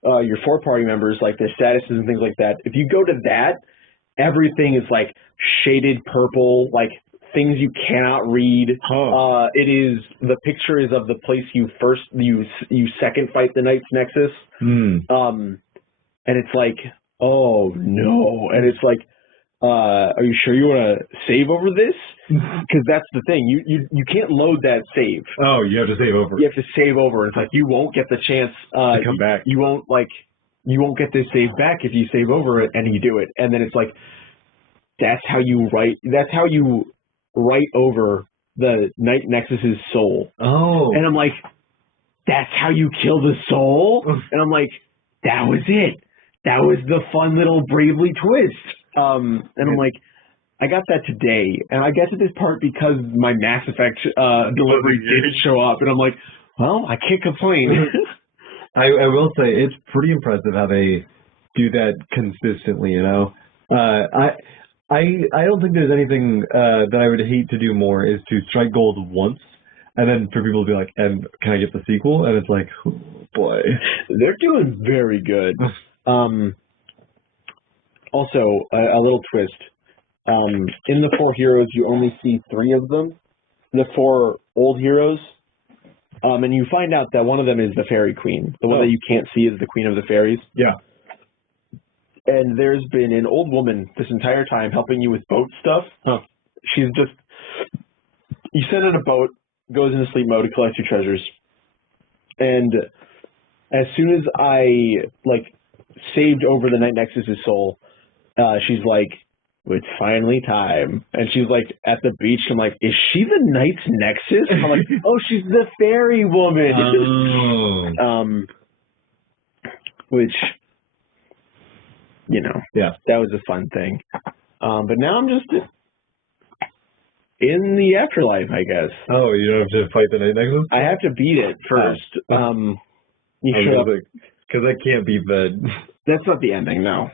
your 4 party members, like their statuses and things like that. If you go to that, everything is like shaded purple, like things you cannot read. It is, the picture is of the place you second fight the Night's Nexus. And it's like, oh no. And it's like, are you sure you want to save over this? Because that's the thing. You can't load that save. Oh, you have to save over. You have to save over. It's like you won't get the chance to come back. You won't get this save back if you save over it and you do it. And then it's like, that's how you write over the Night Nexus's soul. Oh. And I'm like, that's how you kill the soul? And I'm like, that was it. That was the fun little Bravely twist. And I'm like, I got that today. And I guess at this part because my Mass Effect delivery didn't show up. And I'm like, well, I can't complain. I will say it's pretty impressive how they do that consistently, you know? I don't think there's anything that I would hate to do more is to strike gold once and then for people to be like, and can I get the sequel? And it's like, oh boy. They're doing very good. Also, a little twist. In the 4 heroes, you only see 3 of them. The 4 old heroes. And you find out that one of them is the Fairy Queen. The one that you can't see is the Queen of the Fairies. Yeah. And there's been an old woman this entire time helping you with boat stuff. She's just... You send in a boat, goes into sleep mode, it collects your treasures. And as soon as I, saved over the Night Nexus's soul, she's like, it's finally time. And she's like at the beach. I'm like, is she the Night's Nexus? I'm like, oh, she's the fairy woman. Oh. Which, yeah, that was a fun thing. But now I'm just in the afterlife, I guess. Oh, you don't have to fight the Night Nexus? I have to beat it first. Because that can't be the... That's not the ending, no.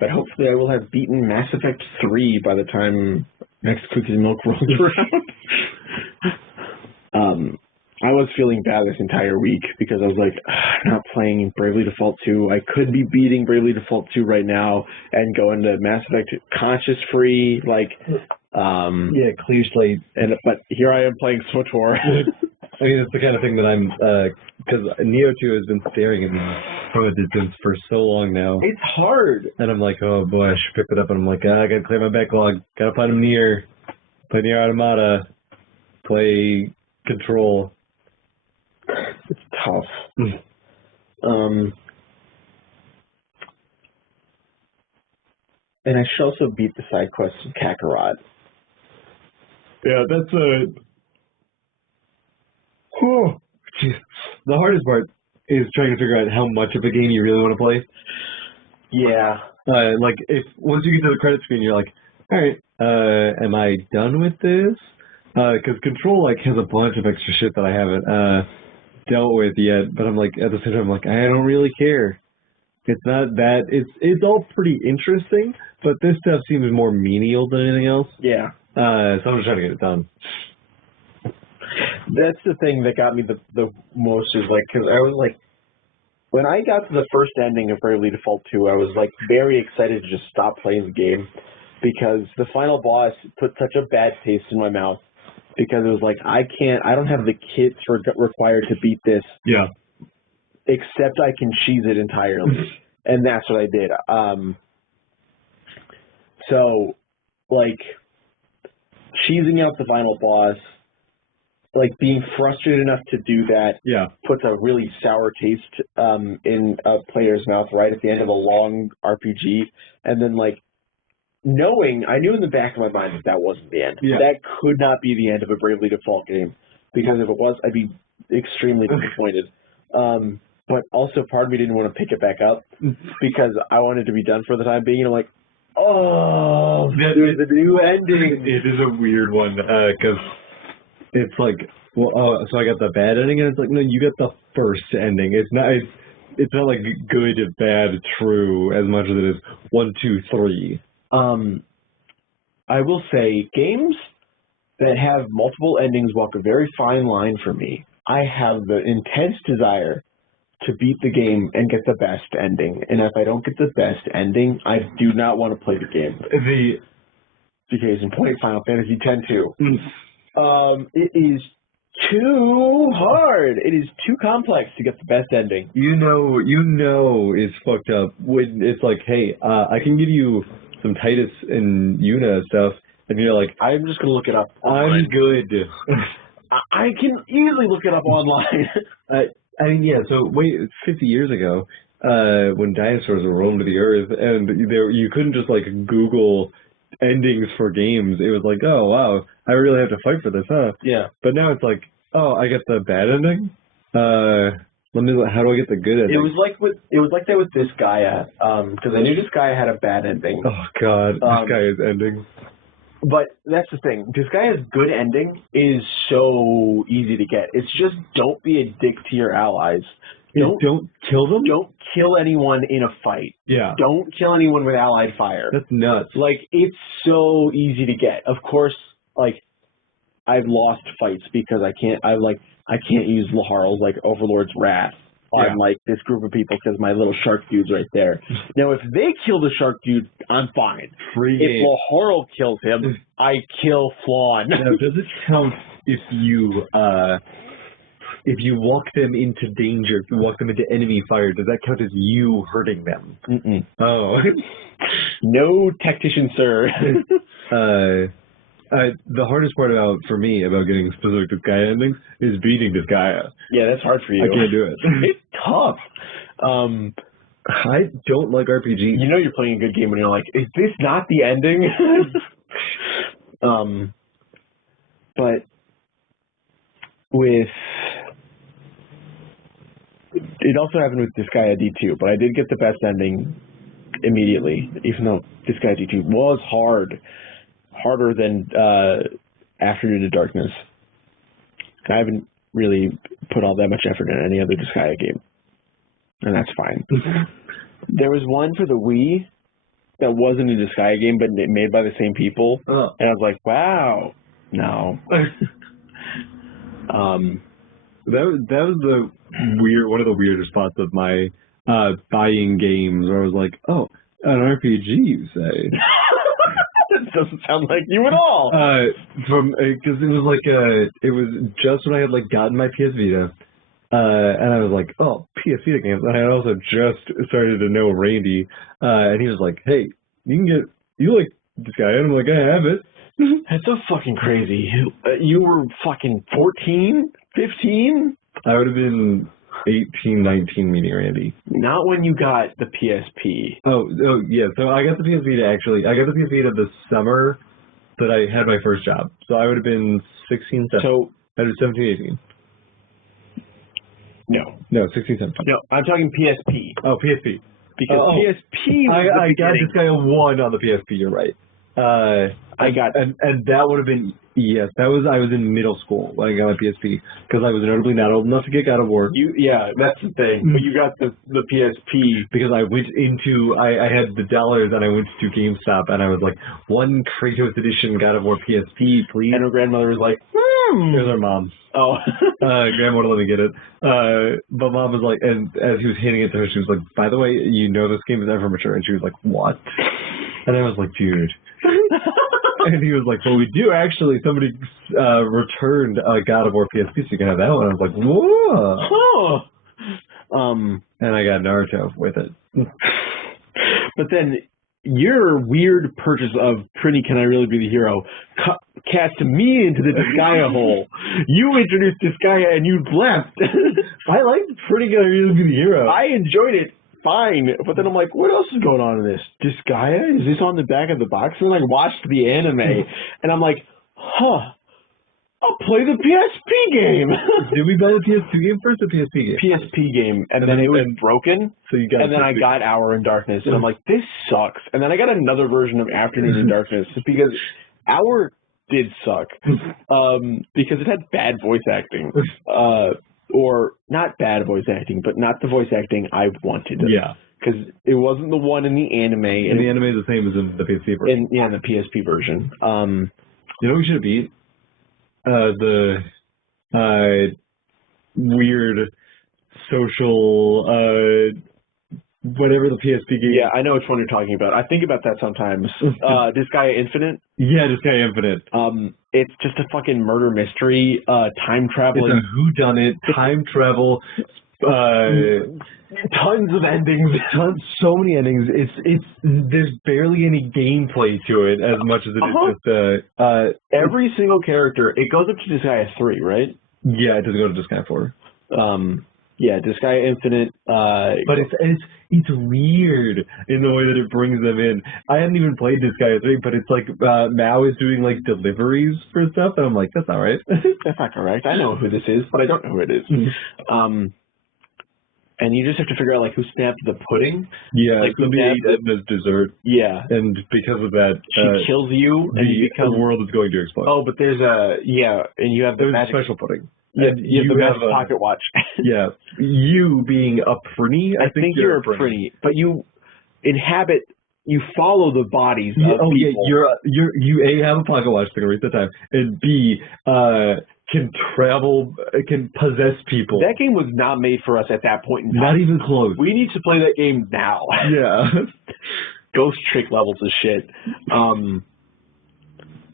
But hopefully I will have beaten Mass Effect 3 by the time next Cookies and Milk rolls around. I was feeling bad this entire week because I was like, not playing Bravely Default 2. I could be beating Bravely Default 2 right now and go into Mass Effect Conscious Free, clear slate. But here I am playing SWTOR. I mean, it's the kind of thing that I'm, because Neo 2 has been staring at me from a distance for so long now. It's hard. And I'm like, oh boy, I should pick it up. And I'm like, I gotta clear my backlog. Gotta find him Nier. Play Nier Automata. Play Control. It's tough. And I should also beat the side quest in Kakarot. Yeah, that's the hardest part is trying to figure out how much of a game you really want to play. Yeah. If once you get to the credit screen, you're like, all right, am I done with this? Because Control has a bunch of extra shit that I haven't dealt with yet. But I'm like, at the same time, I'm like, I don't really care. It's not that it's all pretty interesting, but this stuff seems more menial than anything else. Yeah. So I'm just trying to get it done. That's the thing that got me the most is like, because I was like, when I got to the first ending of Bravely Default 2, I was like very excited to just stop playing the game because the final boss put such a bad taste in my mouth because it was like, I don't have the kits required to beat this. Yeah. Except I can cheese it entirely. And that's what I did. So, like, cheesing out the final boss, like, being frustrated enough to do that puts a really sour taste in a player's mouth right at the end of a long RPG. And then, like, I knew in the back of my mind that wasn't the end. Yeah. That could not be the end of a Bravely Default game. Because if it was, I'd be extremely disappointed. But also part of me didn't want to pick it back up because I wanted to be done for the time being. And I'm like, there's a new ending. It is a weird one because it's like, so I got the bad ending, and it's like, no, you got the first ending. It's not like good, bad, true as much as it is 1, 2, 3. I will say games that have multiple endings walk a very fine line for me. I have the intense desire to beat the game and get the best ending. And if I don't get the best ending, I do not want to play the game. The case in point, Final Fantasy X-2. It is too hard. It is too complex to get the best ending. You know it's fucked up when it's like, hey, I can give you some Titus and Yuna stuff, and you're like, I'm just going to look it up online. I'm good. I can easily look it up online. I mean, yeah, so 50 years ago, when dinosaurs were roaming the earth, and you couldn't just, like, Google endings for games. It was like, oh, wow, I really have to fight for this, huh? Yeah. But now it's like, oh, I get the bad ending? How do I get the good ending? It was like that with Disgaea, because I knew Disgaea had a bad ending. Oh, God, Disgaea's ending. But that's the thing. Disgaea's good ending is so easy to get. It's just don't be a dick to your allies. Don't kill them? Don't kill anyone in a fight. Yeah. Don't kill anyone with allied fire. That's nuts. Like, it's so easy to get. Of course, like, I've lost fights because I can't use Laharl's, like, Overlord's Wrath on, like, this group of people because my little shark dude's right there. Now, if they kill the shark dude, I'm fine. If Laharl kills him, I kill Flawn. Now, does it count if you walk them into danger, if you walk them into enemy fire, does that count as you hurting them? Mm-mm. Oh. No tactician, sir. The hardest part for me about getting specific Disgaea endings is beating Disgaea. Yeah, that's hard for you. I can't do it. It's tough. I don't like RPGs. You know you're playing a good game when you're like, is this not the ending? But it also happened with Disgaea D2, but I did get the best ending immediately, even though Disgaea D2 was harder than Afternoon of Darkness. I haven't really put all that much effort in any other Disgaea game, and that's fine. There was one for the Wii that wasn't a Disgaea game, but made by the same people, and I was like, wow, no. That was one of the weirdest spots of my buying games, where I was like, oh, an RPG, you say? That doesn't sound like you at all. Because it was just when I had like gotten my PS Vita, and I was like, oh, PS Vita games. And I had also just started to know Randy, and he was like, hey, you like this guy? And I'm like, I have it. That's so fucking crazy. You were fucking 14, 15? I would have been 18, 19 meeting Randy. Not when you got the PSP. Oh, yeah. So I got the PS Vita, actually. I got the PS Vita the summer that I had my first job. So I would have been 16, 17. So, I was 17, 18. No, 16, 17. No, I'm talking PSP. Oh, PSP. Because PSP was I got Disgaea 1 on the PSP, you're right. I got and that would have been I was in middle school when I got my PSP because I was notably not old enough to get God of War. That's the thing. But you got the PSP because I went into I had the dollars and I went to GameStop and I was like, one Kratos edition God of War PSP, please. and her grandmother was like, It was her mom. Oh. Grandma wouldn't let me get it. But mom was like, and as he was handing it to her, she was like, by the way, you know this game is ever mature. And she was like, what? And I was like, dude. And he was like, well, we do actually. Somebody returned God of War PSP, so you can have that one. I was like, whoa. And I got Naruto with it. But then your weird purchase of Pretty Can I Really Be the Hero cast me into the Disgaea hole. You introduced Disgaea and you left. I liked Pretty Can I Really Be the Hero. I enjoyed it fine, but then I'm like, what else is going on in this? Disgaea? Is this on the back of the box? And then I watched the anime, and I'm like, I'll play the PSP game. Did we buy the PS2 game first or PSP game? PSP game, and then it was broken. So you got. And then I got Hour in Darkness, and I'm like, this sucks. And then I got another version of Afternoon in Darkness because Hour did suck because it had bad voice acting, or not bad voice acting, but not the voice acting I wanted. Yeah. Because it wasn't the one in the anime. And the anime is the same as in the PSP version. In the PSP version. You know what we should have beat? The weird social whatever the PSP game. Yeah, I know which one you're talking about. I think about that sometimes. Disgaea Infinite. Yeah, Disgaea Infinite. It's just a fucking murder mystery, time traveling. It's a whodunit, time travel, tons of endings. So many endings. It's there's barely any gameplay to it as much as it is just every single character. It goes up to Disgaea 3, right? Yeah, it doesn't go to Disgaea 4. Yeah, Disgaea Infinite. But it's weird in the way that it brings them in. I hadn't even played Disgaea 3, but it's like Mao is doing like deliveries for stuff, and I'm like, that's not right. That's not correct. I know who this is, but I don't know who it is. And you just have to figure out like who snapped the pudding. Yeah, like somebody ate it as dessert. Yeah, and because of that, she kills you, and the world is going to explode. Oh, but there's and you have the magic special pudding. Yeah, you have the magic pocket watch. Yeah, you being a Prinny, I think you're a Prinny, but you inhabit. You follow the bodies of people. Yeah, you A, have a pocket watch to read the time, and B, can travel, can possess people. That game was not made for us at that point in time. Not even close. We need to play that game now. Yeah. Ghost trick levels of shit.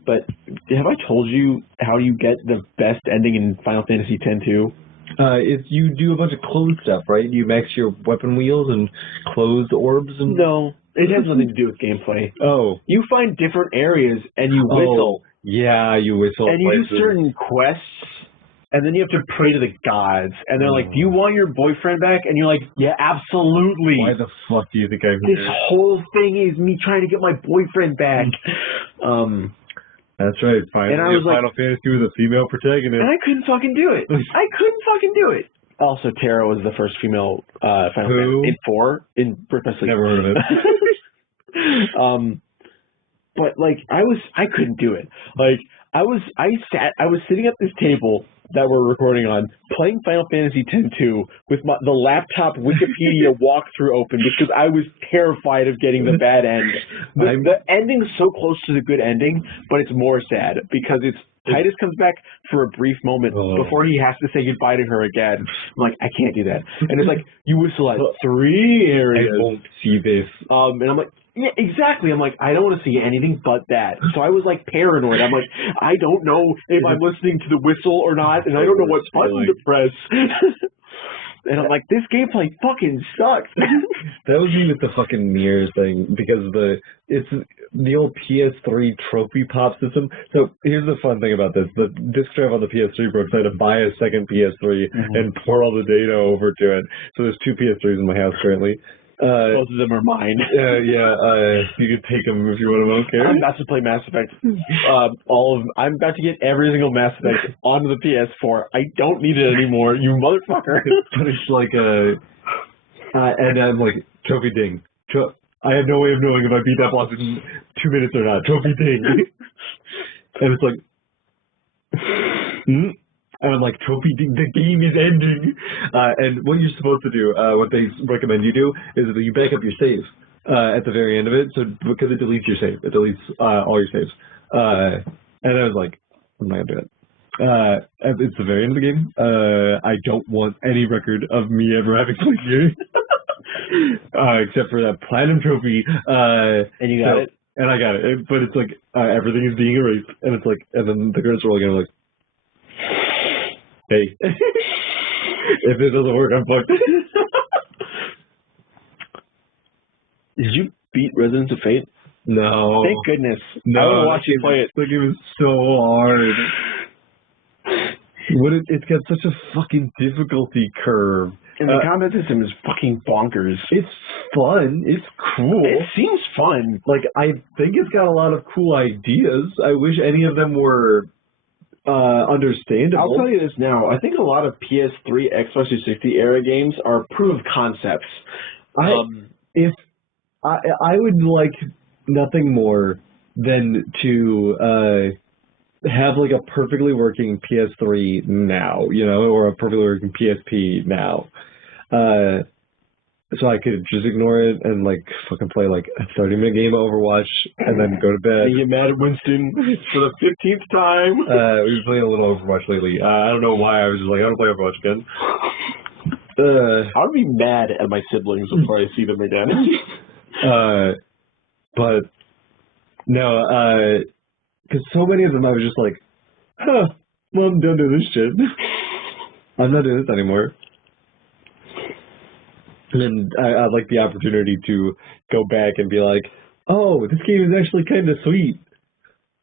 But have I told you how you get the best ending in Final Fantasy X-2? It's you do a bunch of clothes stuff, right? You max your weapon wheels and clothes orbs and... No, it has nothing to do with gameplay. Oh. You find different areas and you whistle. Yeah, you whistle. And you do certain quests, and then you have to pray to the gods. And they're like, do you want your boyfriend back? And you're like, yeah, absolutely. Why the fuck do you think I'm here? This whole thing is me trying to get my boyfriend back. That's right. Finally, and I was Final Fantasy with a female protagonist. And I couldn't fucking do it. Also, Terra was the first female Final Fantasy in 4 in Brick-Breast League. Never heard of it. But like I couldn't do it. Like I was sitting at this table that we're recording on, playing Final Fantasy X-2 with the laptop Wikipedia walkthrough open because I was terrified of getting the bad end. The ending's so close to the good ending, but it's more sad because Titus comes back for a brief moment before he has to say goodbye to her again. I'm like, I can't do that. And it's like, you whistle at 3 areas. I won't see this. And I'm like, yeah, exactly. I'm like, I don't want to see anything but that. So I was like paranoid. I'm like, I don't know if I'm listening to the whistle or not, and I don't know what button to press. And I'm like, this gameplay fucking sucks. That was me with the fucking mirrors thing, because it's the old PS3 trophy pop system. So here's the fun thing about this. The disk drive on the PS3 broke, so I had to buy a second PS3 and pour all the data over to it. So there's 2 PS3s in my house currently. Both of them are mine. You can take them if you want them. Okay. I'm about to play Mass Effect. I'm about to get every single Mass Effect onto the PS4. I don't need it anymore, you motherfucker. But it's like and I'm like, trophy ding. I have no way of knowing if I beat that boss in 2 minutes or not. Trophy thing. And it's like, and I'm like, trophy thing, the game is ending. And what you're supposed to do, what they recommend you do, is that you back up your save at the very end of it. So because it deletes your save, it deletes all your saves. And I was like, I'm not gonna do it. It's the very end of the game. I don't want any record of me ever having played here. Except for that platinum trophy. And you got it? And I got it. But it's like, everything is being erased. And it's like, and then the credits roll again. I'm like, hey, if this doesn't work, I'm fucked. Did you beat Resonance of Fate? No. Thank goodness. No. I want to watch you play it. The game is so hard. It's got such a fucking difficulty curve. And the combat system is fucking bonkers. It's fun. It's cool. It seems fun. Like, I think it's got a lot of cool ideas. I wish any of them were understandable. I'll tell you this now. I think a lot of PS3, Xbox 360 era games are proof of concepts. I would like nothing more than to have like a perfectly working PS3 now, or a perfectly working PSP now. So I could just ignore it and like fucking play like a 30-minute game of Overwatch and then go to bed. And get mad at Winston for the 15th time. We've been playing a little Overwatch lately. I don't know why. I was just like, I don't play Overwatch again. I'd be mad at my siblings before I see them again. But no, because so many of them I was just like, well, I'm done doing this shit. I'm not doing this anymore. And then I like the opportunity to go back and be like, oh, this game is actually kind of sweet.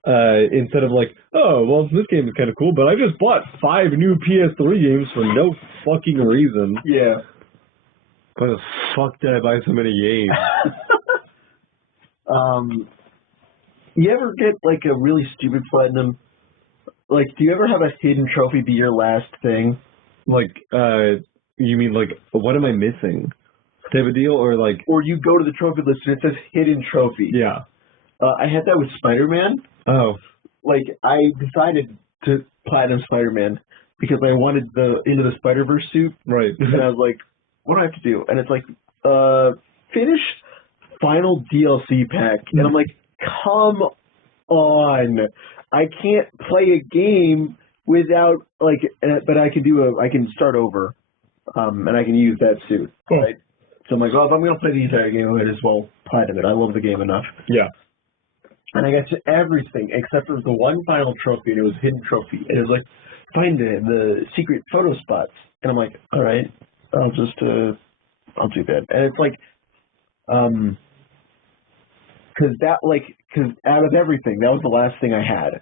Instead of like, oh, well, this game is kind of cool, but I just bought 5 new PS3 games for no fucking reason. Yeah. Why the fuck did I buy so many games? You ever get like a really stupid platinum? Like, do you ever have a hidden trophy be your last thing? Like, you mean like, what am I missing? Type of deal, or like? Or you go to the trophy list and it says hidden trophy. Yeah. I had that with Spider-Man. Oh. Like, I decided to platinum Spider-Man because I wanted the Into the Spider-Verse suit. Right. And I was like, what do I have to do? And it's like, finish final DLC pack. And I'm like, come on. I can't play a game without, like, but I can start over. And I can use that suit, right? So I'm like, well, if I'm going to play the entire game, I might as well platinum it. I love the game enough. Yeah. And I got to everything except for the one final trophy, and it was a hidden trophy. And it was like, find the secret photo spots. And I'm like, all right, I'll do that. And it's like, because out of everything, that was the last thing I had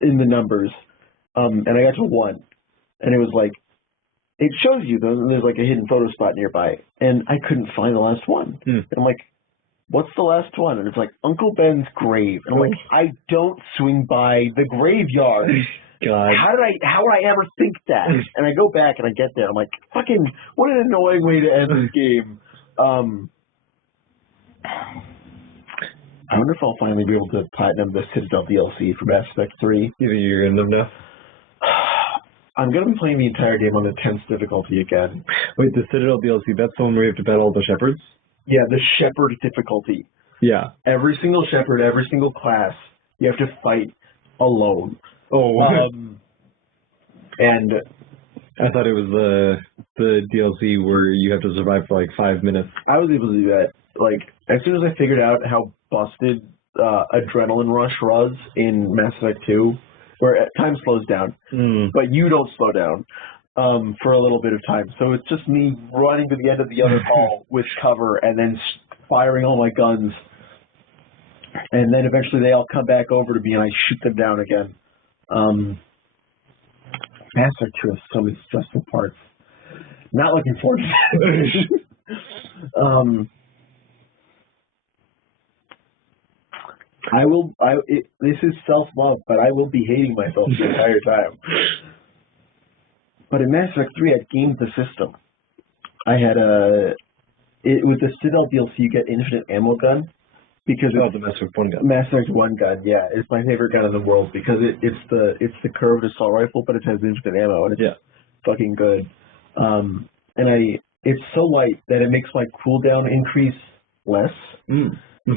in the numbers. And I got to 1. And it was like, it shows you, there's like a hidden photo spot nearby. And I couldn't find the last one. And I'm like, what's the last one? And it's like Uncle Ben's grave. And I'm like, I don't swing by the graveyard. God. How would I ever think that? And I go back and I get there. I'm like, fucking, what an annoying way to end this game. I wonder if I'll finally be able to platinum the Citadel DLC for Mass Effect 3. You think you're in them now? I'm going to be playing the entire game on the 10th difficulty again. Wait, the Citadel DLC, that's the one where you have to battle all the shepherds? Yeah, the Shepherd difficulty. Yeah. Every single Shepherd, every single class, you have to fight alone. Oh, and I thought it was the DLC where you have to survive for like 5 minutes. I was able to do that. Like, as soon as I figured out how busted Adrenaline Rush was in Mass Effect 2, where time slows down, but you don't slow down for a little bit of time. So it's just me running to the end of the other hall with cover and then firing all my guns. And then eventually they all come back over to me and I shoot them down again. Mass Effect 2 has so many stressful parts. Not looking forward to that. This is self-love, but I will be hating myself the entire time. But in Mass Effect 3, I gamed the system. I had with the Citadel DLC, you get infinite ammo gun because it's the Mass Effect 1 gun. Mass Effect 1 gun. Yeah, it's my favorite gun in the world because it's the curved assault rifle, but it has infinite ammo and it's fucking good. It's so light that it makes my cooldown increase less.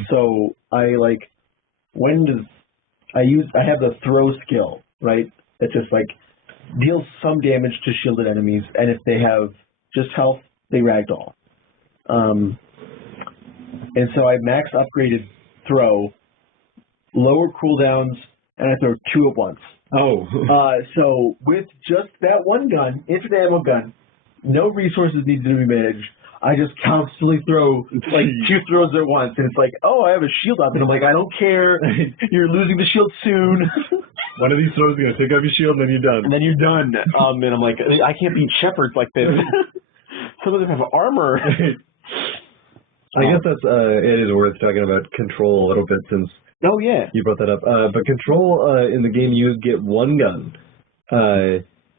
So I have the throw skill, right? That just like deals some damage to shielded enemies, and if they have just health, they ragdoll. And so I max upgraded throw, lower cooldowns, and I throw 2 at once. Oh. So with just that one gun, infinite ammo gun, no resources need to be managed. I just constantly throw like 2 throws at once, and it's like, oh, I have a shield up, and I'm like, I don't care. You're losing the shield soon. One of these throws is gonna take off your shield, and then you're done. And then you're done. And I'm like, I can't beat shepherds like this. Some of them have armor. I guess it is worth talking about control a little bit since you brought that up. But control in the game, you get one gun.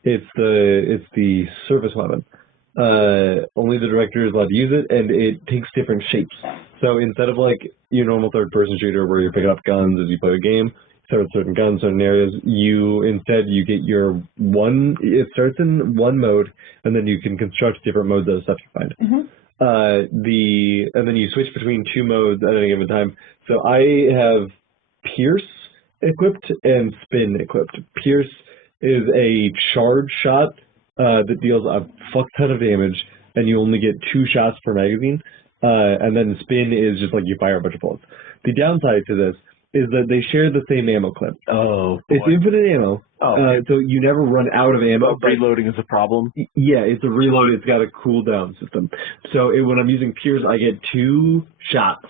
It's the service weapon. Only the director is allowed to use it, and it takes different shapes. So instead of like your normal third-person shooter where you're picking up guns as you play the game, start with certain guns, certain areas, you get your one. It starts in one mode, and then you can construct different modes out of stuff you find. And then you switch between 2 modes at any given time. So I have Pierce equipped and Spin equipped. Pierce is a charge shot that deals a fuck ton of damage, and you only get 2 shots per magazine. And then Spin is just like you fire a bunch of bullets. The downside to this is that they share the same ammo clip. Oh, boy. It's infinite ammo. So you never run out of ammo. Reloading is a problem. Yeah, it's a reload. It's got a cooldown system. So when I'm using Pierce, I get 2 shots,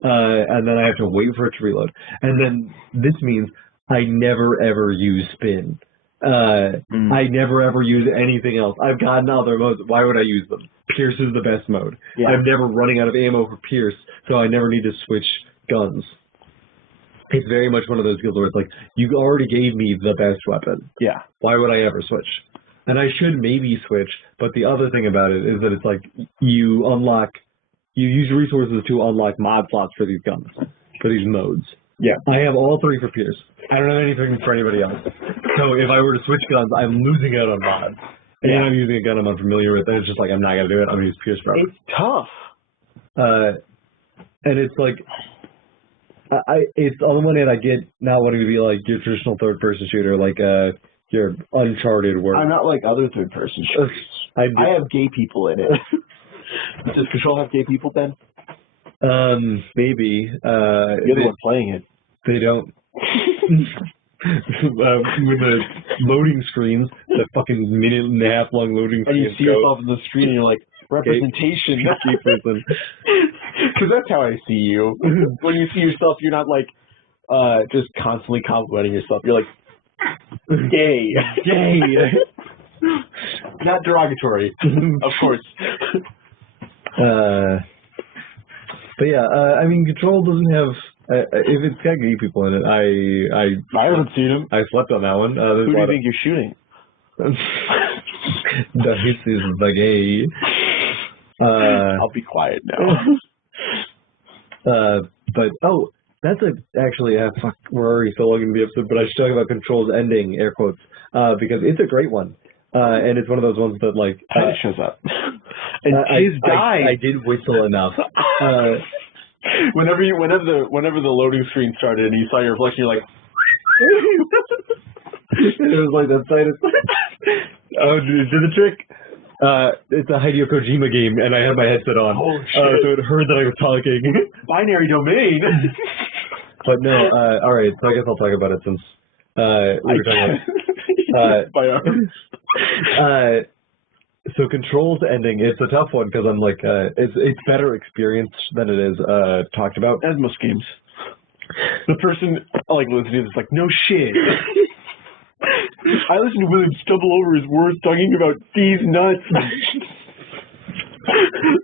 and then I have to wait for it to reload. And then this means I never ever use Spin. I never ever use anything else. I've gotten other modes. Why would I use them? Pierce is the best mode. Yeah. I'm never running out of ammo for Pierce, so I never need to switch guns. It's very much one of those skills where it's like, you already gave me the best weapon. Yeah. Why would I ever switch? And I should maybe switch, but the other thing about it is that it's like, you use resources to unlock mod slots for these guns, for these modes. Yeah. I have all 3 for Pierce. I don't have anything for anybody else. So if I were to switch guns, I'm losing out on mods. And I'm using a gun I'm unfamiliar with, and it's just like, I'm not going to do it. I'm going to use Pierce forever. It's tough. And it's like, it's on the one hand, I get not wanting to be like your traditional third-person shooter, like your Uncharted work. I'm not like other third-person shooters. I have gay people in it. Does Control have gay people, Ben? Maybe. You're the one playing it. They don't. When the loading screens, the fucking 1.5-minute long loading screens, and you see yourself on the screen, and you're like, representation. Because that's how I see you. When you see yourself, you're not like just constantly complimenting yourself. You're like, gay. Gay. Not derogatory, of course. But yeah, I mean, Control doesn't have. If it's got gay people in it, I haven't seen him. I slept on that one. Who do you think you're shooting? This is the gay. I'll be quiet now. But that's actually fuck. We're already so long in the episode, but I should talk about Control's ending, air quotes, because it's a great one, and it's one of those ones that like Titus shows up. And Titus died. I did whistle enough. Whenever the loading screen started and you saw your reflection, you're like, it was like that Titus. Oh, did the trick? It's a Hideo Kojima game, and I had my headset on. Oh, shit. So it heard that I was talking. Binary domain. But no, all right, so I guess I'll talk about it since we were talking about it. So Control's ending, it's a tough one because I'm like, it's better experience than it is talked about. As most games. The person like listening to this is like, no shit. I listened to William stumble over his words talking about these nuts.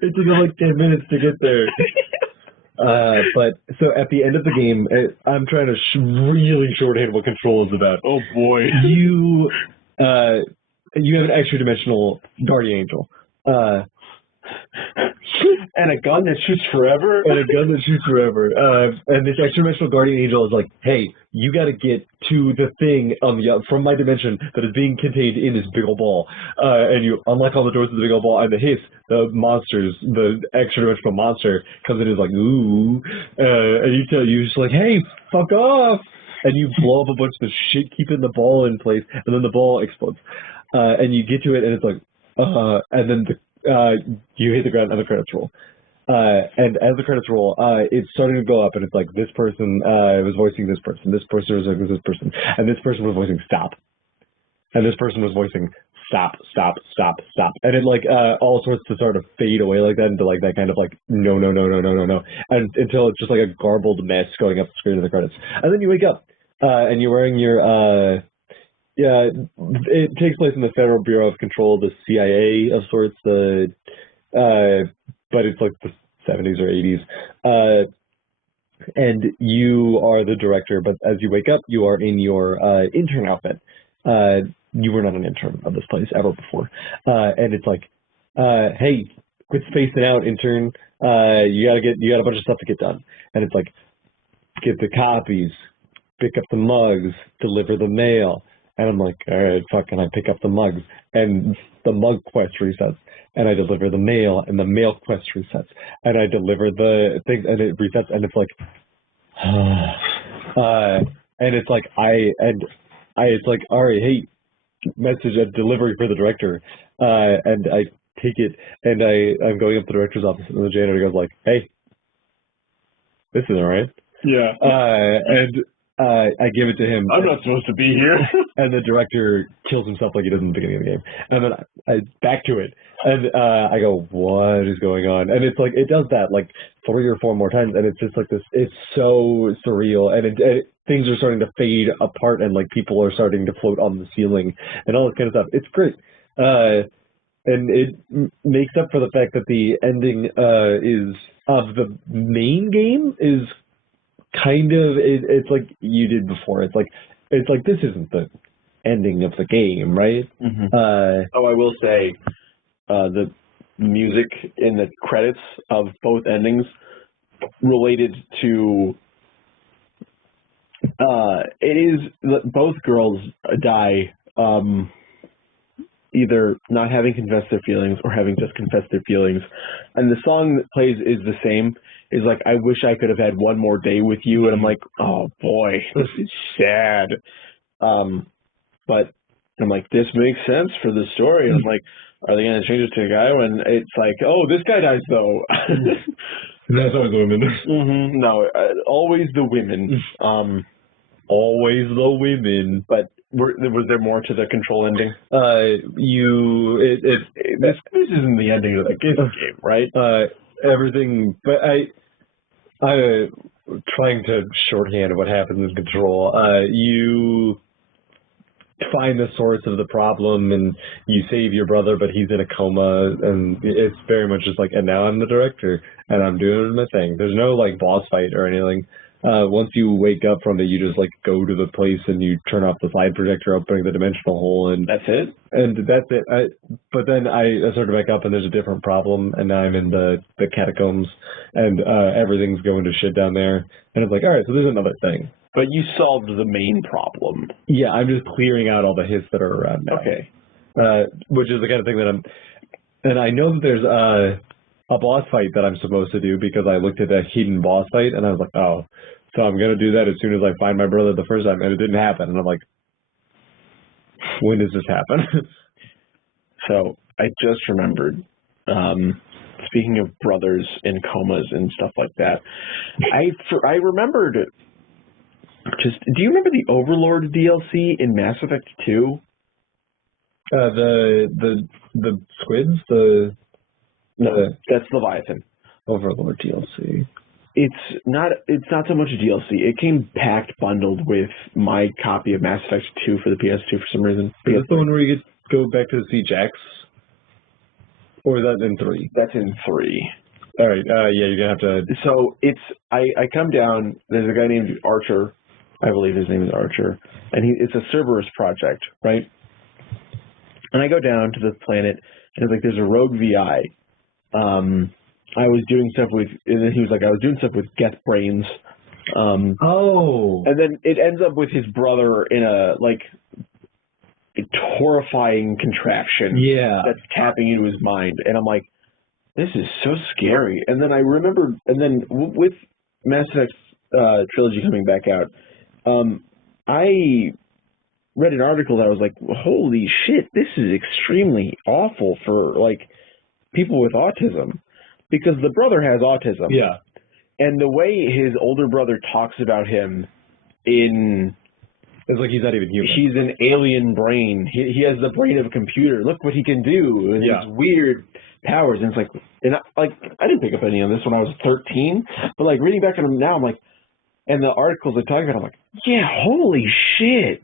It took like 10 minutes to get there. But so at the end of the game, I'm trying to really shorthand what Control is about. Oh boy. You have an extra dimensional guardian angel. And a gun that shoots forever? And a gun that shoots forever. And this extra-dimensional guardian angel is like, hey, you got to get to the thing from my dimension that is being contained in this big old ball. And you unlock all the doors of the big old ball, and the extra-dimensional monster comes in and is like, ooh. And you're just like, hey, fuck off. And you blow up a bunch of shit, keeping the ball in place, and then the ball explodes. And you get to it, and it's like, and then you hit the ground, and the credits roll. And as the credits roll, it's starting to go up, and it's like, this person was voicing this person, this person was voicing this person, and this person was voicing stop. And this person was voicing stop, stop, stop, stop. And it like all sorts to sort of fade away like that into like that kind of like no, and until it's just like a garbled mess going up the screen of the credits. And then you wake up, and you're wearing your it takes place in the Federal Bureau of Control, the CIA of sorts, but it's like the 70s or 80s. And you are the director, but as you wake up, you are in your intern outfit. You were not an intern of this place ever before. And it's like, hey, quit spacing out, intern. You got a bunch of stuff to get done. And it's like, get the copies, pick up the mugs, deliver the mail. And I'm like, all right, fucking, I pick up the mugs, and the mug quest resets, and I deliver the mail, and the mail quest resets, and I deliver the things, and it resets, and it's like, and it's like, it's like, all right, hey, message a delivery for the director, and I take it, and I'm going up to the director's office, and the janitor goes like, hey, this isn't right. Yeah. And I give it to him. I'm not supposed to be here. And the director kills himself like he does in the beginning of the game. And then I back to it. And I go, what is going on? And it's like, it does that like 3 or 4 more times. And it's just like this, it's so surreal. And things are starting to fade apart, and like people are starting to float on the ceiling and all this kind of stuff. It's great. And it makes up for the fact that the ending is of the main game is kind of it's like you did before. It's like this isn't the ending of the game, right? Mm-hmm. I will say the music in the credits of both endings related to it is both girls die either not having confessed their feelings or having just confessed their feelings, and the song that plays is the same. Is like, I wish I could have had one more day with you, and I'm like, oh boy, this is sad. But I'm like, this makes sense for the story. And I'm like, are they going to change it to a guy when it's like, oh, this guy dies though? That's always the women. Mm-hmm. No, always the women. Always the women. But was there more to the Control ending? This isn't the ending of the game, right? Everything, but I trying to shorthand what happens in Control. You find the source of the problem, and you save your brother, but he's in a coma, and it's very much just like, and now I'm the director, and I'm doing my thing. There's no like boss fight or anything. Once you wake up from it, you just like go to the place and you turn off the slide projector, opening the dimensional hole, and that's it. And that's it. But then I sort of back up, and there's a different problem, and now I'm in the catacombs, and everything's going to shit down there, and it's like, all right, so there's another thing. But you solved the main problem. Yeah, I'm just clearing out all the hits that are around now. Okay. Which is the kind of thing that and I know that there's a boss fight that I'm supposed to do, because I looked at a hidden boss fight, and I was like, oh, so I'm going to do that as soon as I find my brother the first time, and it didn't happen. And I'm like, when does this happen? So I just remembered, speaking of brothers in comas and stuff like that, I remembered, do you remember the Overlord DLC in Mass Effect 2? The squids? No, that's Leviathan. Overlord DLC. It's not so much a DLC. It came packed, bundled with my copy of Mass Effect 2 for the PS2 for some reason. Is this the one where you go back to see Jax? Or is that in 3? That's in 3. All right. Yeah, you're going to have to... So I come down, there's a guy named Archer. I believe his name is Archer. And it's a Cerberus project, right? And I go down to the planet, and it's like there's a rogue VI I was doing stuff with, and then he was like, I was doing stuff with Geth Brains. Oh. And then it ends up with his brother in a horrifying contraption. Yeah. That's tapping into his mind. And I'm like, this is so scary. And then I remember, and then with Mass Effect trilogy coming back out, I read an article that I was like, holy shit, this is extremely awful for like people with autism, because the brother has autism. Yeah. And the way his older brother talks about him it's like he's not even human. he's an alien brain. He has the brain of a computer. Look what he can do. And Yeah. these weird powers. And it's like, I didn't pick up any of this when I was 13, but like reading back on him now, I'm like, and the articles they talk about, I'm like, yeah, holy shit,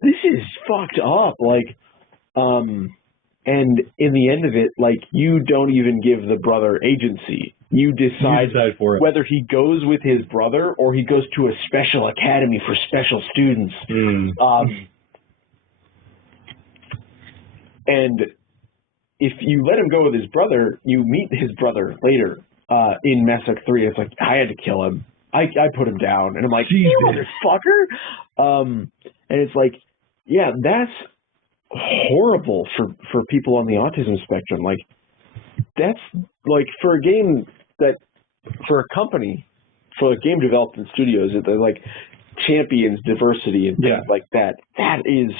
this is fucked up. Like, and in the end of it, like, you don't even give the brother agency. You decide for it. whether he goes with his brother or he goes to a special academy for special students. And if you let him go with his brother, you meet his brother later in Mass Effect 3. It's like, I had to kill him. I put him down. And I'm like, you motherfucker. And it's like, yeah, that's horrible for people on the autism spectrum. Like, that's like, for a game that, for a company, for game development studios that like champions diversity and things like that, that is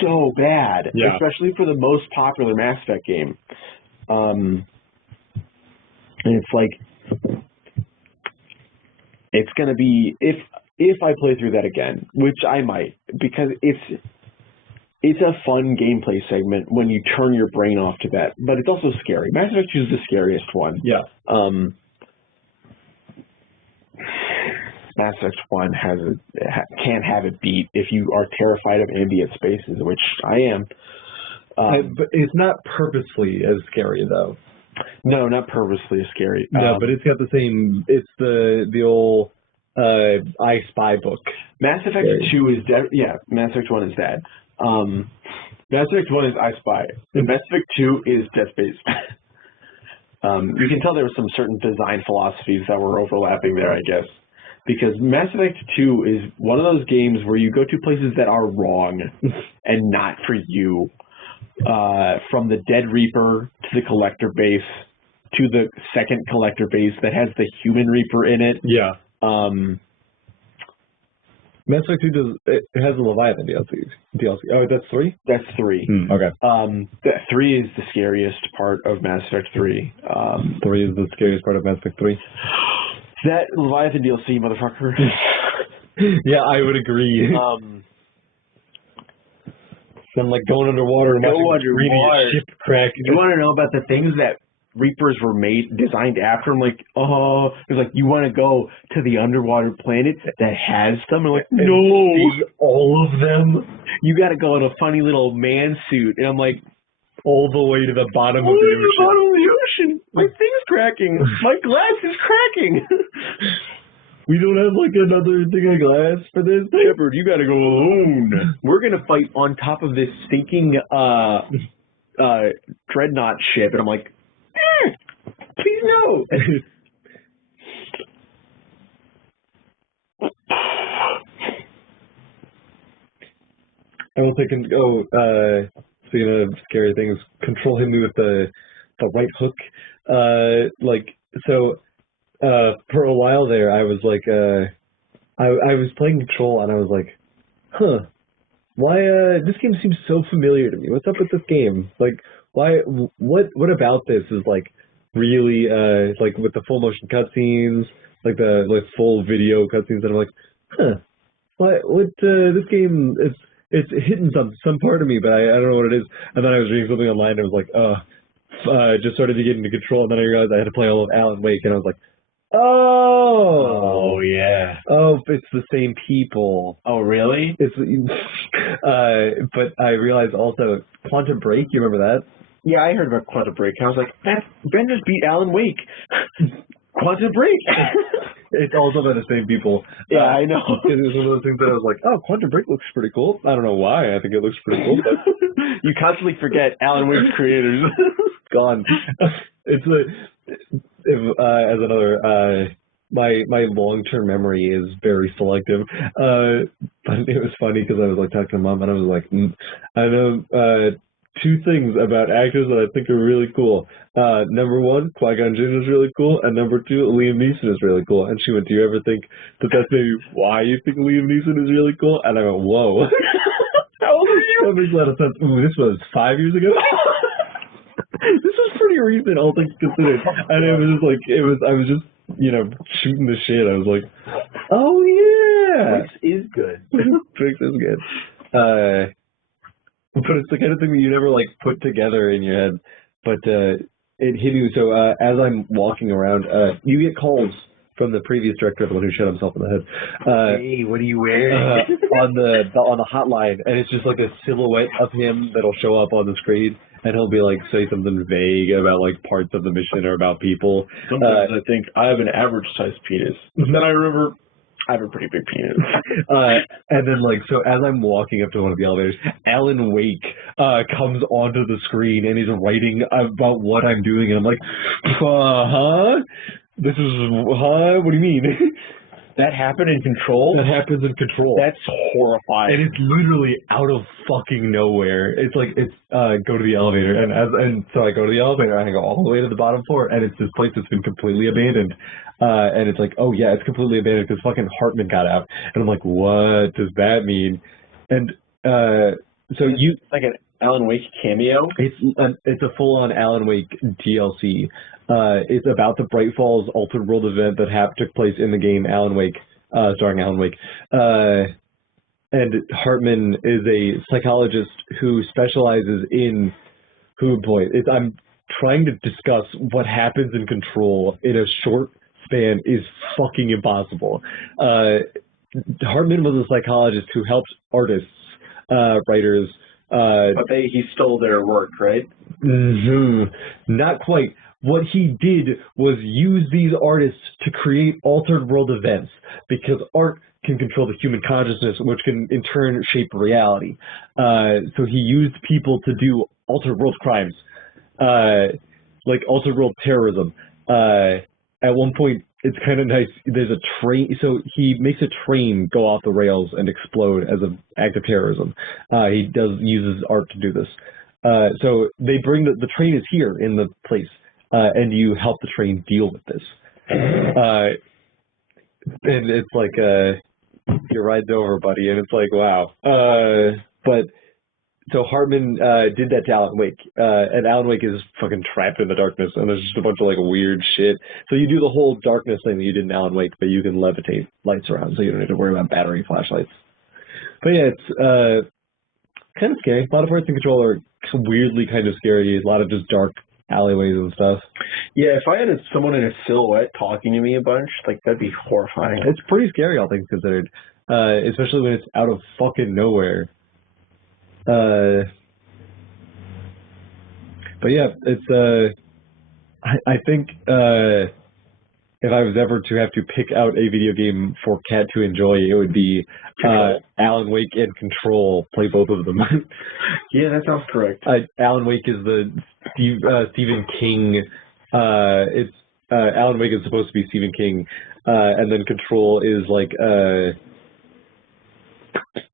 so bad, especially for the most popular Mass Effect game. And it's like, it's going to be, if I play through that again, which I might, because it's a fun gameplay segment when you turn your brain off to that, but it's also scary. Mass Effect 2 is the scariest one. Yeah. Mass Effect 1 can't have it beat if you are terrified of ambient spaces, which I am. But it's not purposely as scary, though. No, not purposely as scary. No, but it's got the same. It's the old I Spy book. Mass Effect 2 is Mass Effect 1 is that. Mass Effect 1 is I Spy. Mass Effect 2 is Death Space. You can tell there were some certain design philosophies that were overlapping there, I guess. Because Mass Effect 2 is one of those games where you go to places that are wrong and not for you. From the Dead Reaper to the Collector base to the second Collector base that has the Human Reaper in it. Yeah. Mass Effect 2 it has a Leviathan DLC. Oh, that's 3? That's 3. Okay. 3 is the scariest part of Mass Effect 3. 3 is the scariest part of Mass Effect 3. That Leviathan DLC, motherfucker. Yeah, I would agree. I'm like going underwater and watching a ship crack. You want to know about the things that Reapers were designed after? I'm like, oh, it's like, you want to go to the underwater planet that has them? I'm like, no, all of them. You got to go in a funny little man suit, and I'm like, all the way to the bottom of the ocean. The bottom of the ocean. My thing's cracking. My glass is cracking. We don't have like another thing of glass for this? Shepard, you gotta go alone. We're gonna fight on top of this stinking dreadnought ship, and I'm like, please no. I was thinking, speaking of scary things, control hit me with the right hook. For a while there, I was like, I was playing Control, and I was like, huh, why, this game seems so familiar to me. What's up with this game? Like, why, what about this is, like, really, like, with the full motion cutscenes, like, the full video cutscenes, and I'm like, huh, this game, it's hitting some part of me, but I don't know what it is. And then I was reading something online, and I was like, just started to get into Control, and then I realized I had to play all of Alan Wake, and I was like, oh yeah. Oh, it's the same people. Oh, really? It's but I realized also Quantum Break. You remember that? Yeah, I heard about Quantum Break. I was like, Ben just beat Alan Wake. Quantum Break. It's also by the same people. Yeah, I know. It was one of those things that I was like, oh, Quantum Break looks pretty cool. I don't know why. I think it looks pretty cool. But you constantly forget Alan Wake's creators. Gone. It's as another, my long-term memory is very selective. But it was funny because I was like talking to Mom and I was like, I know two things about actors that I think are really cool. Number one, Qui-Gon Jinn is really cool, and number two, Liam Neeson is really cool. And she went, do you ever think that that's maybe why you think Liam Neeson is really cool? And I went, whoa. How old are you? That makes a lot of sense. Ooh, this was 5 years ago. This was pretty recent, all things considered. And it was just like, I was just, shooting the shit. I was like, oh yeah. Twix is good. Twix is good. But it's the kind of thing that you never like put together in your head. But it hit you. So as I'm walking around, you get calls from the previous director, the one who shot himself in the head. Hey, what are you wearing? On the hotline, and it's just like a silhouette of him that'll show up on the screen, and he'll be like say something vague about like parts of the mission or about people. Sometimes I think I have an average sized penis. Then I remember I have a pretty big penis. And then like so as I'm walking up to one of the elevators, Alan Wake comes onto the screen and he's writing about what I'm doing, and I'm like, huh? This is, huh? What do you mean? That happened in Control? That happens in Control. That's horrifying. And it's literally out of fucking nowhere. It's like, go to the elevator. And so I go to the elevator and I go all the way to the bottom floor, and it's this place that's been completely abandoned. And it's like, oh yeah, it's completely abandoned because fucking Hartman got out. And I'm like, what does that mean? And so you... Like an Alan Wake cameo? It's a full-on Alan Wake DLC. It's about the Bright Falls Altered World event that took place in the game Alan Wake, starring Alan Wake. And Hartman is a psychologist who specializes in... I'm trying to discuss what happens in Control in a short span is fucking impossible. Hartman was a psychologist who helped artists, writers... but he stole their work, right? Not quite. What he did was use these artists to create altered world events, because art can control the human consciousness, which can in turn shape reality. So he used people to do altered world crimes, like altered world terrorism. At one point, it's kind of nice. There's a train, so he makes a train go off the rails and explode as an act of terrorism. He uses art to do this. So they bring the train is here in the place, and you help the train deal with this. And it's like your ride's over, buddy, and it's like wow. But so Hartman did that to Alan Wake, and Alan Wake is fucking trapped in the darkness, and there's just a bunch of like weird shit. So you do the whole darkness thing that you did in Alan Wake, but you can levitate lights around, so you don't need to worry about battery flashlights. But yeah, it's kind of scary. A lot of parts in Control are weirdly kind of scary. A lot of just dark alleyways and stuff. Yeah, if I had someone in a silhouette talking to me a bunch, like that'd be horrifying. It's pretty scary, all things considered, especially when it's out of fucking nowhere. But yeah, it's I think if I was ever to have to pick out a video game for Kat to enjoy, it would be Alan Wake and Control. Play both of them. Yeah, that sounds correct. Alan Wake is the Stephen King. It's Alan Wake is supposed to be Stephen King, and then Control is like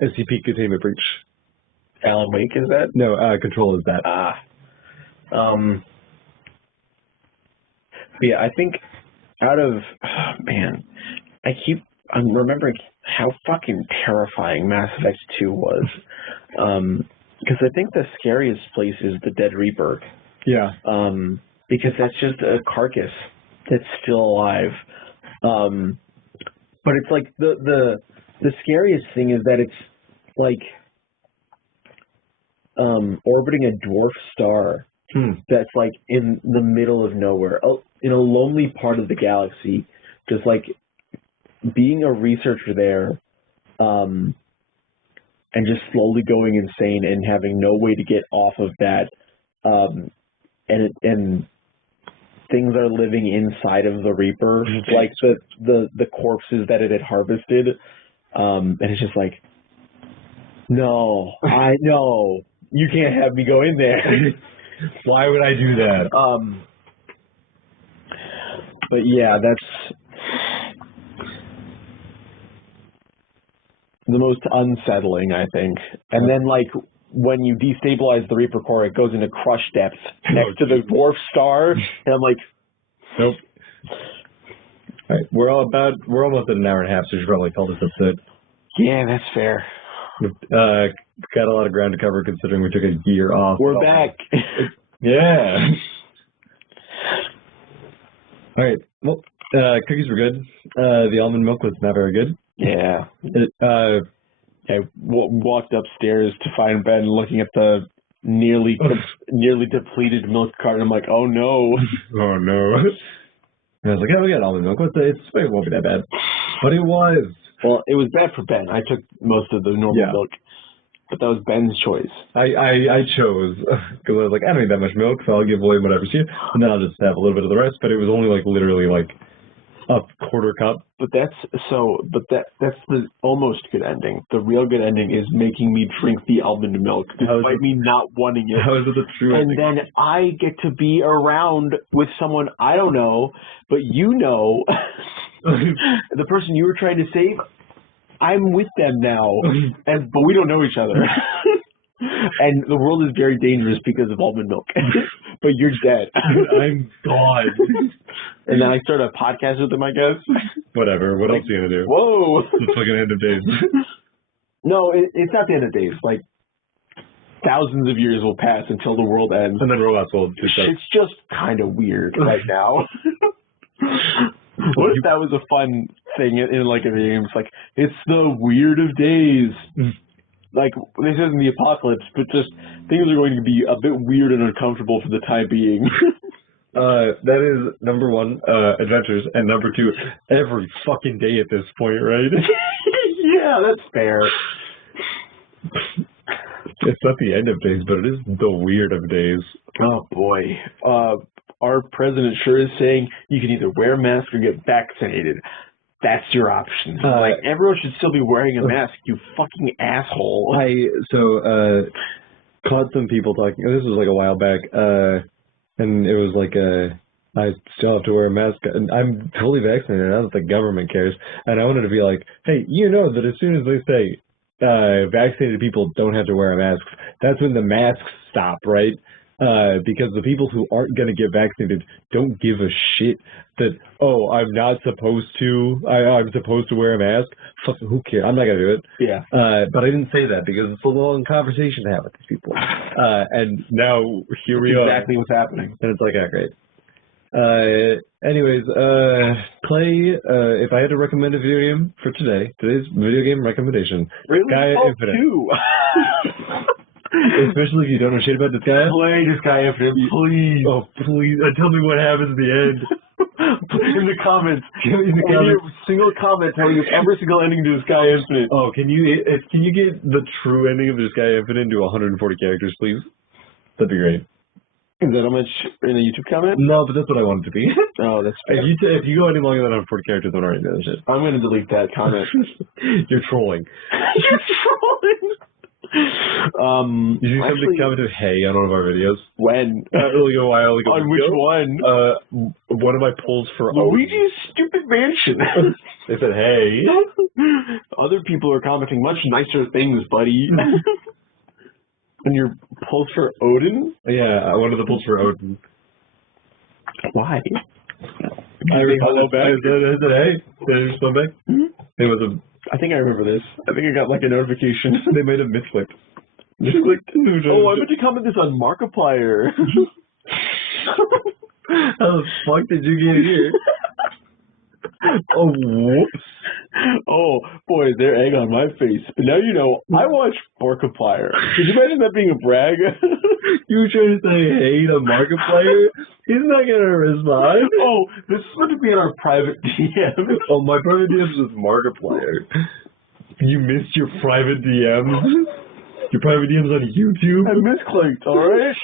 SCP Containment Breach. Alan Wake is that? No, Control is that. Yeah, I think out of I'm remembering how fucking terrifying Mass Effect 2 was. Because I think the scariest place is the Dead Reaper. Yeah. Because that's just a carcass that's still alive. But it's like the scariest thing is that it's like orbiting a dwarf star that's like in the middle of nowhere, in a lonely part of the galaxy, just like being a researcher there, and just slowly going insane and having no way to get off of that, and things are living inside of the Reaper, like the corpses that it had harvested, and it's just like, no, I know you can't have me go in there. Why would I do that? But yeah, that's the most unsettling, I think. And then, like, when you destabilize the Reaper core, it goes into crush depth next to the dwarf star, and I'm like, nope. All right, we're almost at an hour and a half, so we should probably call this episode. yeah, that's fair. Got a lot of ground to cover considering we took a year off. We're back. Yeah. All right. Well, cookies were good. The almond milk was not very good. Yeah. I walked upstairs to find Ben looking at the nearly depleted milk carton. I'm like, oh no. Oh no. And I was like, oh, we got almond milk. It won't be that bad. But it was. Well, it was bad for Ben. I took most of the normal milk. But that was Ben's choice. I chose, because I was like, I don't need that much milk, so I'll give away whatever's here, and then I'll just have a little bit of the rest, but it was only like literally like a quarter cup. But that's the almost good ending. The real good ending is making me drink the almond milk, despite me not wanting it. How is it the true ending? And then I get to be around with someone I don't know, but you know, the person you were trying to save, I'm with them now, but we don't know each other. And the world is very dangerous because of almond milk. But you're dead. I'm gone. And then I start a podcast with them, I guess. Whatever. What else are you going to do? Whoa. It's like an end of days. No, it's not the end of days. Like, thousands of years will pass until the world ends. And then robots will do stuff. It's just kind of weird right now. What if that was a fun thing in like a game? It's like, it's the weird of days. Like, this isn't the apocalypse, but just things are going to be a bit weird and uncomfortable for the time being. That is number one, adventures, and number two, every fucking day at this point, right? Yeah, that's fair. It's not the end of days, but it is the weird of days. Oh boy. Our president sure is saying you can either wear a mask or get vaccinated. That's your option. Like, everyone should still be wearing a mask, you fucking asshole. I caught some people talking, this was like a while back, and it was like, I still have to wear a mask, and I'm totally vaccinated, not that the government cares, and I wanted to be like, hey, you know that as soon as they say vaccinated people don't have to wear a mask, that's when the masks stop, right? Because the people who aren't going to get vaccinated don't give a shit that, oh, I'm not supposed to, I'm supposed to wear a mask. Fuck, who cares? I'm not going to do it. Yeah. But I didn't say that because it's a long conversation to have with these people. And now here we are. Exactly what's happening. And it's like, ah, great. Anyways, play, if I had to recommend a video game for today's video game recommendation, Really? Disgaea Infinite. Two. Especially if you don't know shit about Disgaea. Play Disgaea Infinite, please. Oh, please. Tell me what happens at the end. In the comments. In the comments. Single comment telling us every single ending to Disgaea Infinite. Oh, can you get the true ending of Disgaea Infinite into 140 characters, please? That'd be great. Is that how much in a YouTube comment? No, but that's what I want it to be. Oh, that's fair. If you go any longer than 140 characters, I'm already doing that shit. I'm going to delete that comment. You're trolling. You're trolling. You see somebody commented "Hey" on one of our videos. When? Like a while ago. On which one? One of my polls for Luigi's Stupid Mansion. They said "Hey." Other people are commenting much nicer things, buddy. And your polls for Odin? Yeah, one of the polls for Odin. Why? I hello back. I said "Hey." Did I respond back? It was a. I think I remember this. I think I got like a notification. They made a misclick. Oh, I meant to comment this on Markiplier. How the fuck did you get here? Oh, whoops. Oh, boy, they're egg on my face. But now you know, I watch Markiplier. Could you imagine that being a brag? You were trying to say hey to Markiplier? He's not going to respond. Oh, this is going to be in our private DMs. Oh, my private DMs is Markiplier. You missed your private DMs? Your private DMs on YouTube? I misclicked, alright?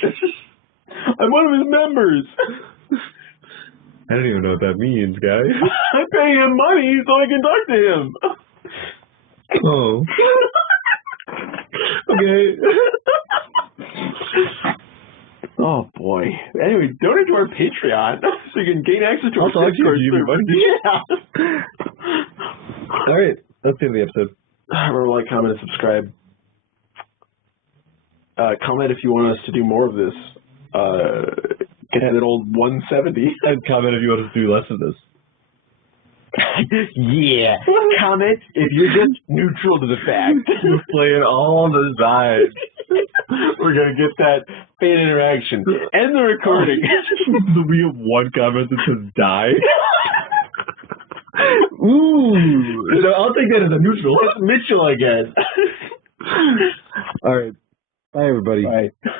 I'm one of his members. I don't even know what that means, guy. I pay him money so I can talk to him. Oh. Okay. Oh boy. Anyway, donate to our Patreon so you can gain access to our Also, actually, Discord do you give me server. money? Yeah. All right, that's the end of the episode. Remember, like, comment, and subscribe. Comment if you want us to do more of this. Get that old 170. And comment if you want us to do less of this. Yeah. Comment if you're just neutral to the fact. We're playing all the sides. We're going to get that fan interaction. End the recording. We have one comment that says die. Ooh. So I'll take that as a neutral. It's Mitchell, I guess. All right. Bye, everybody. Bye.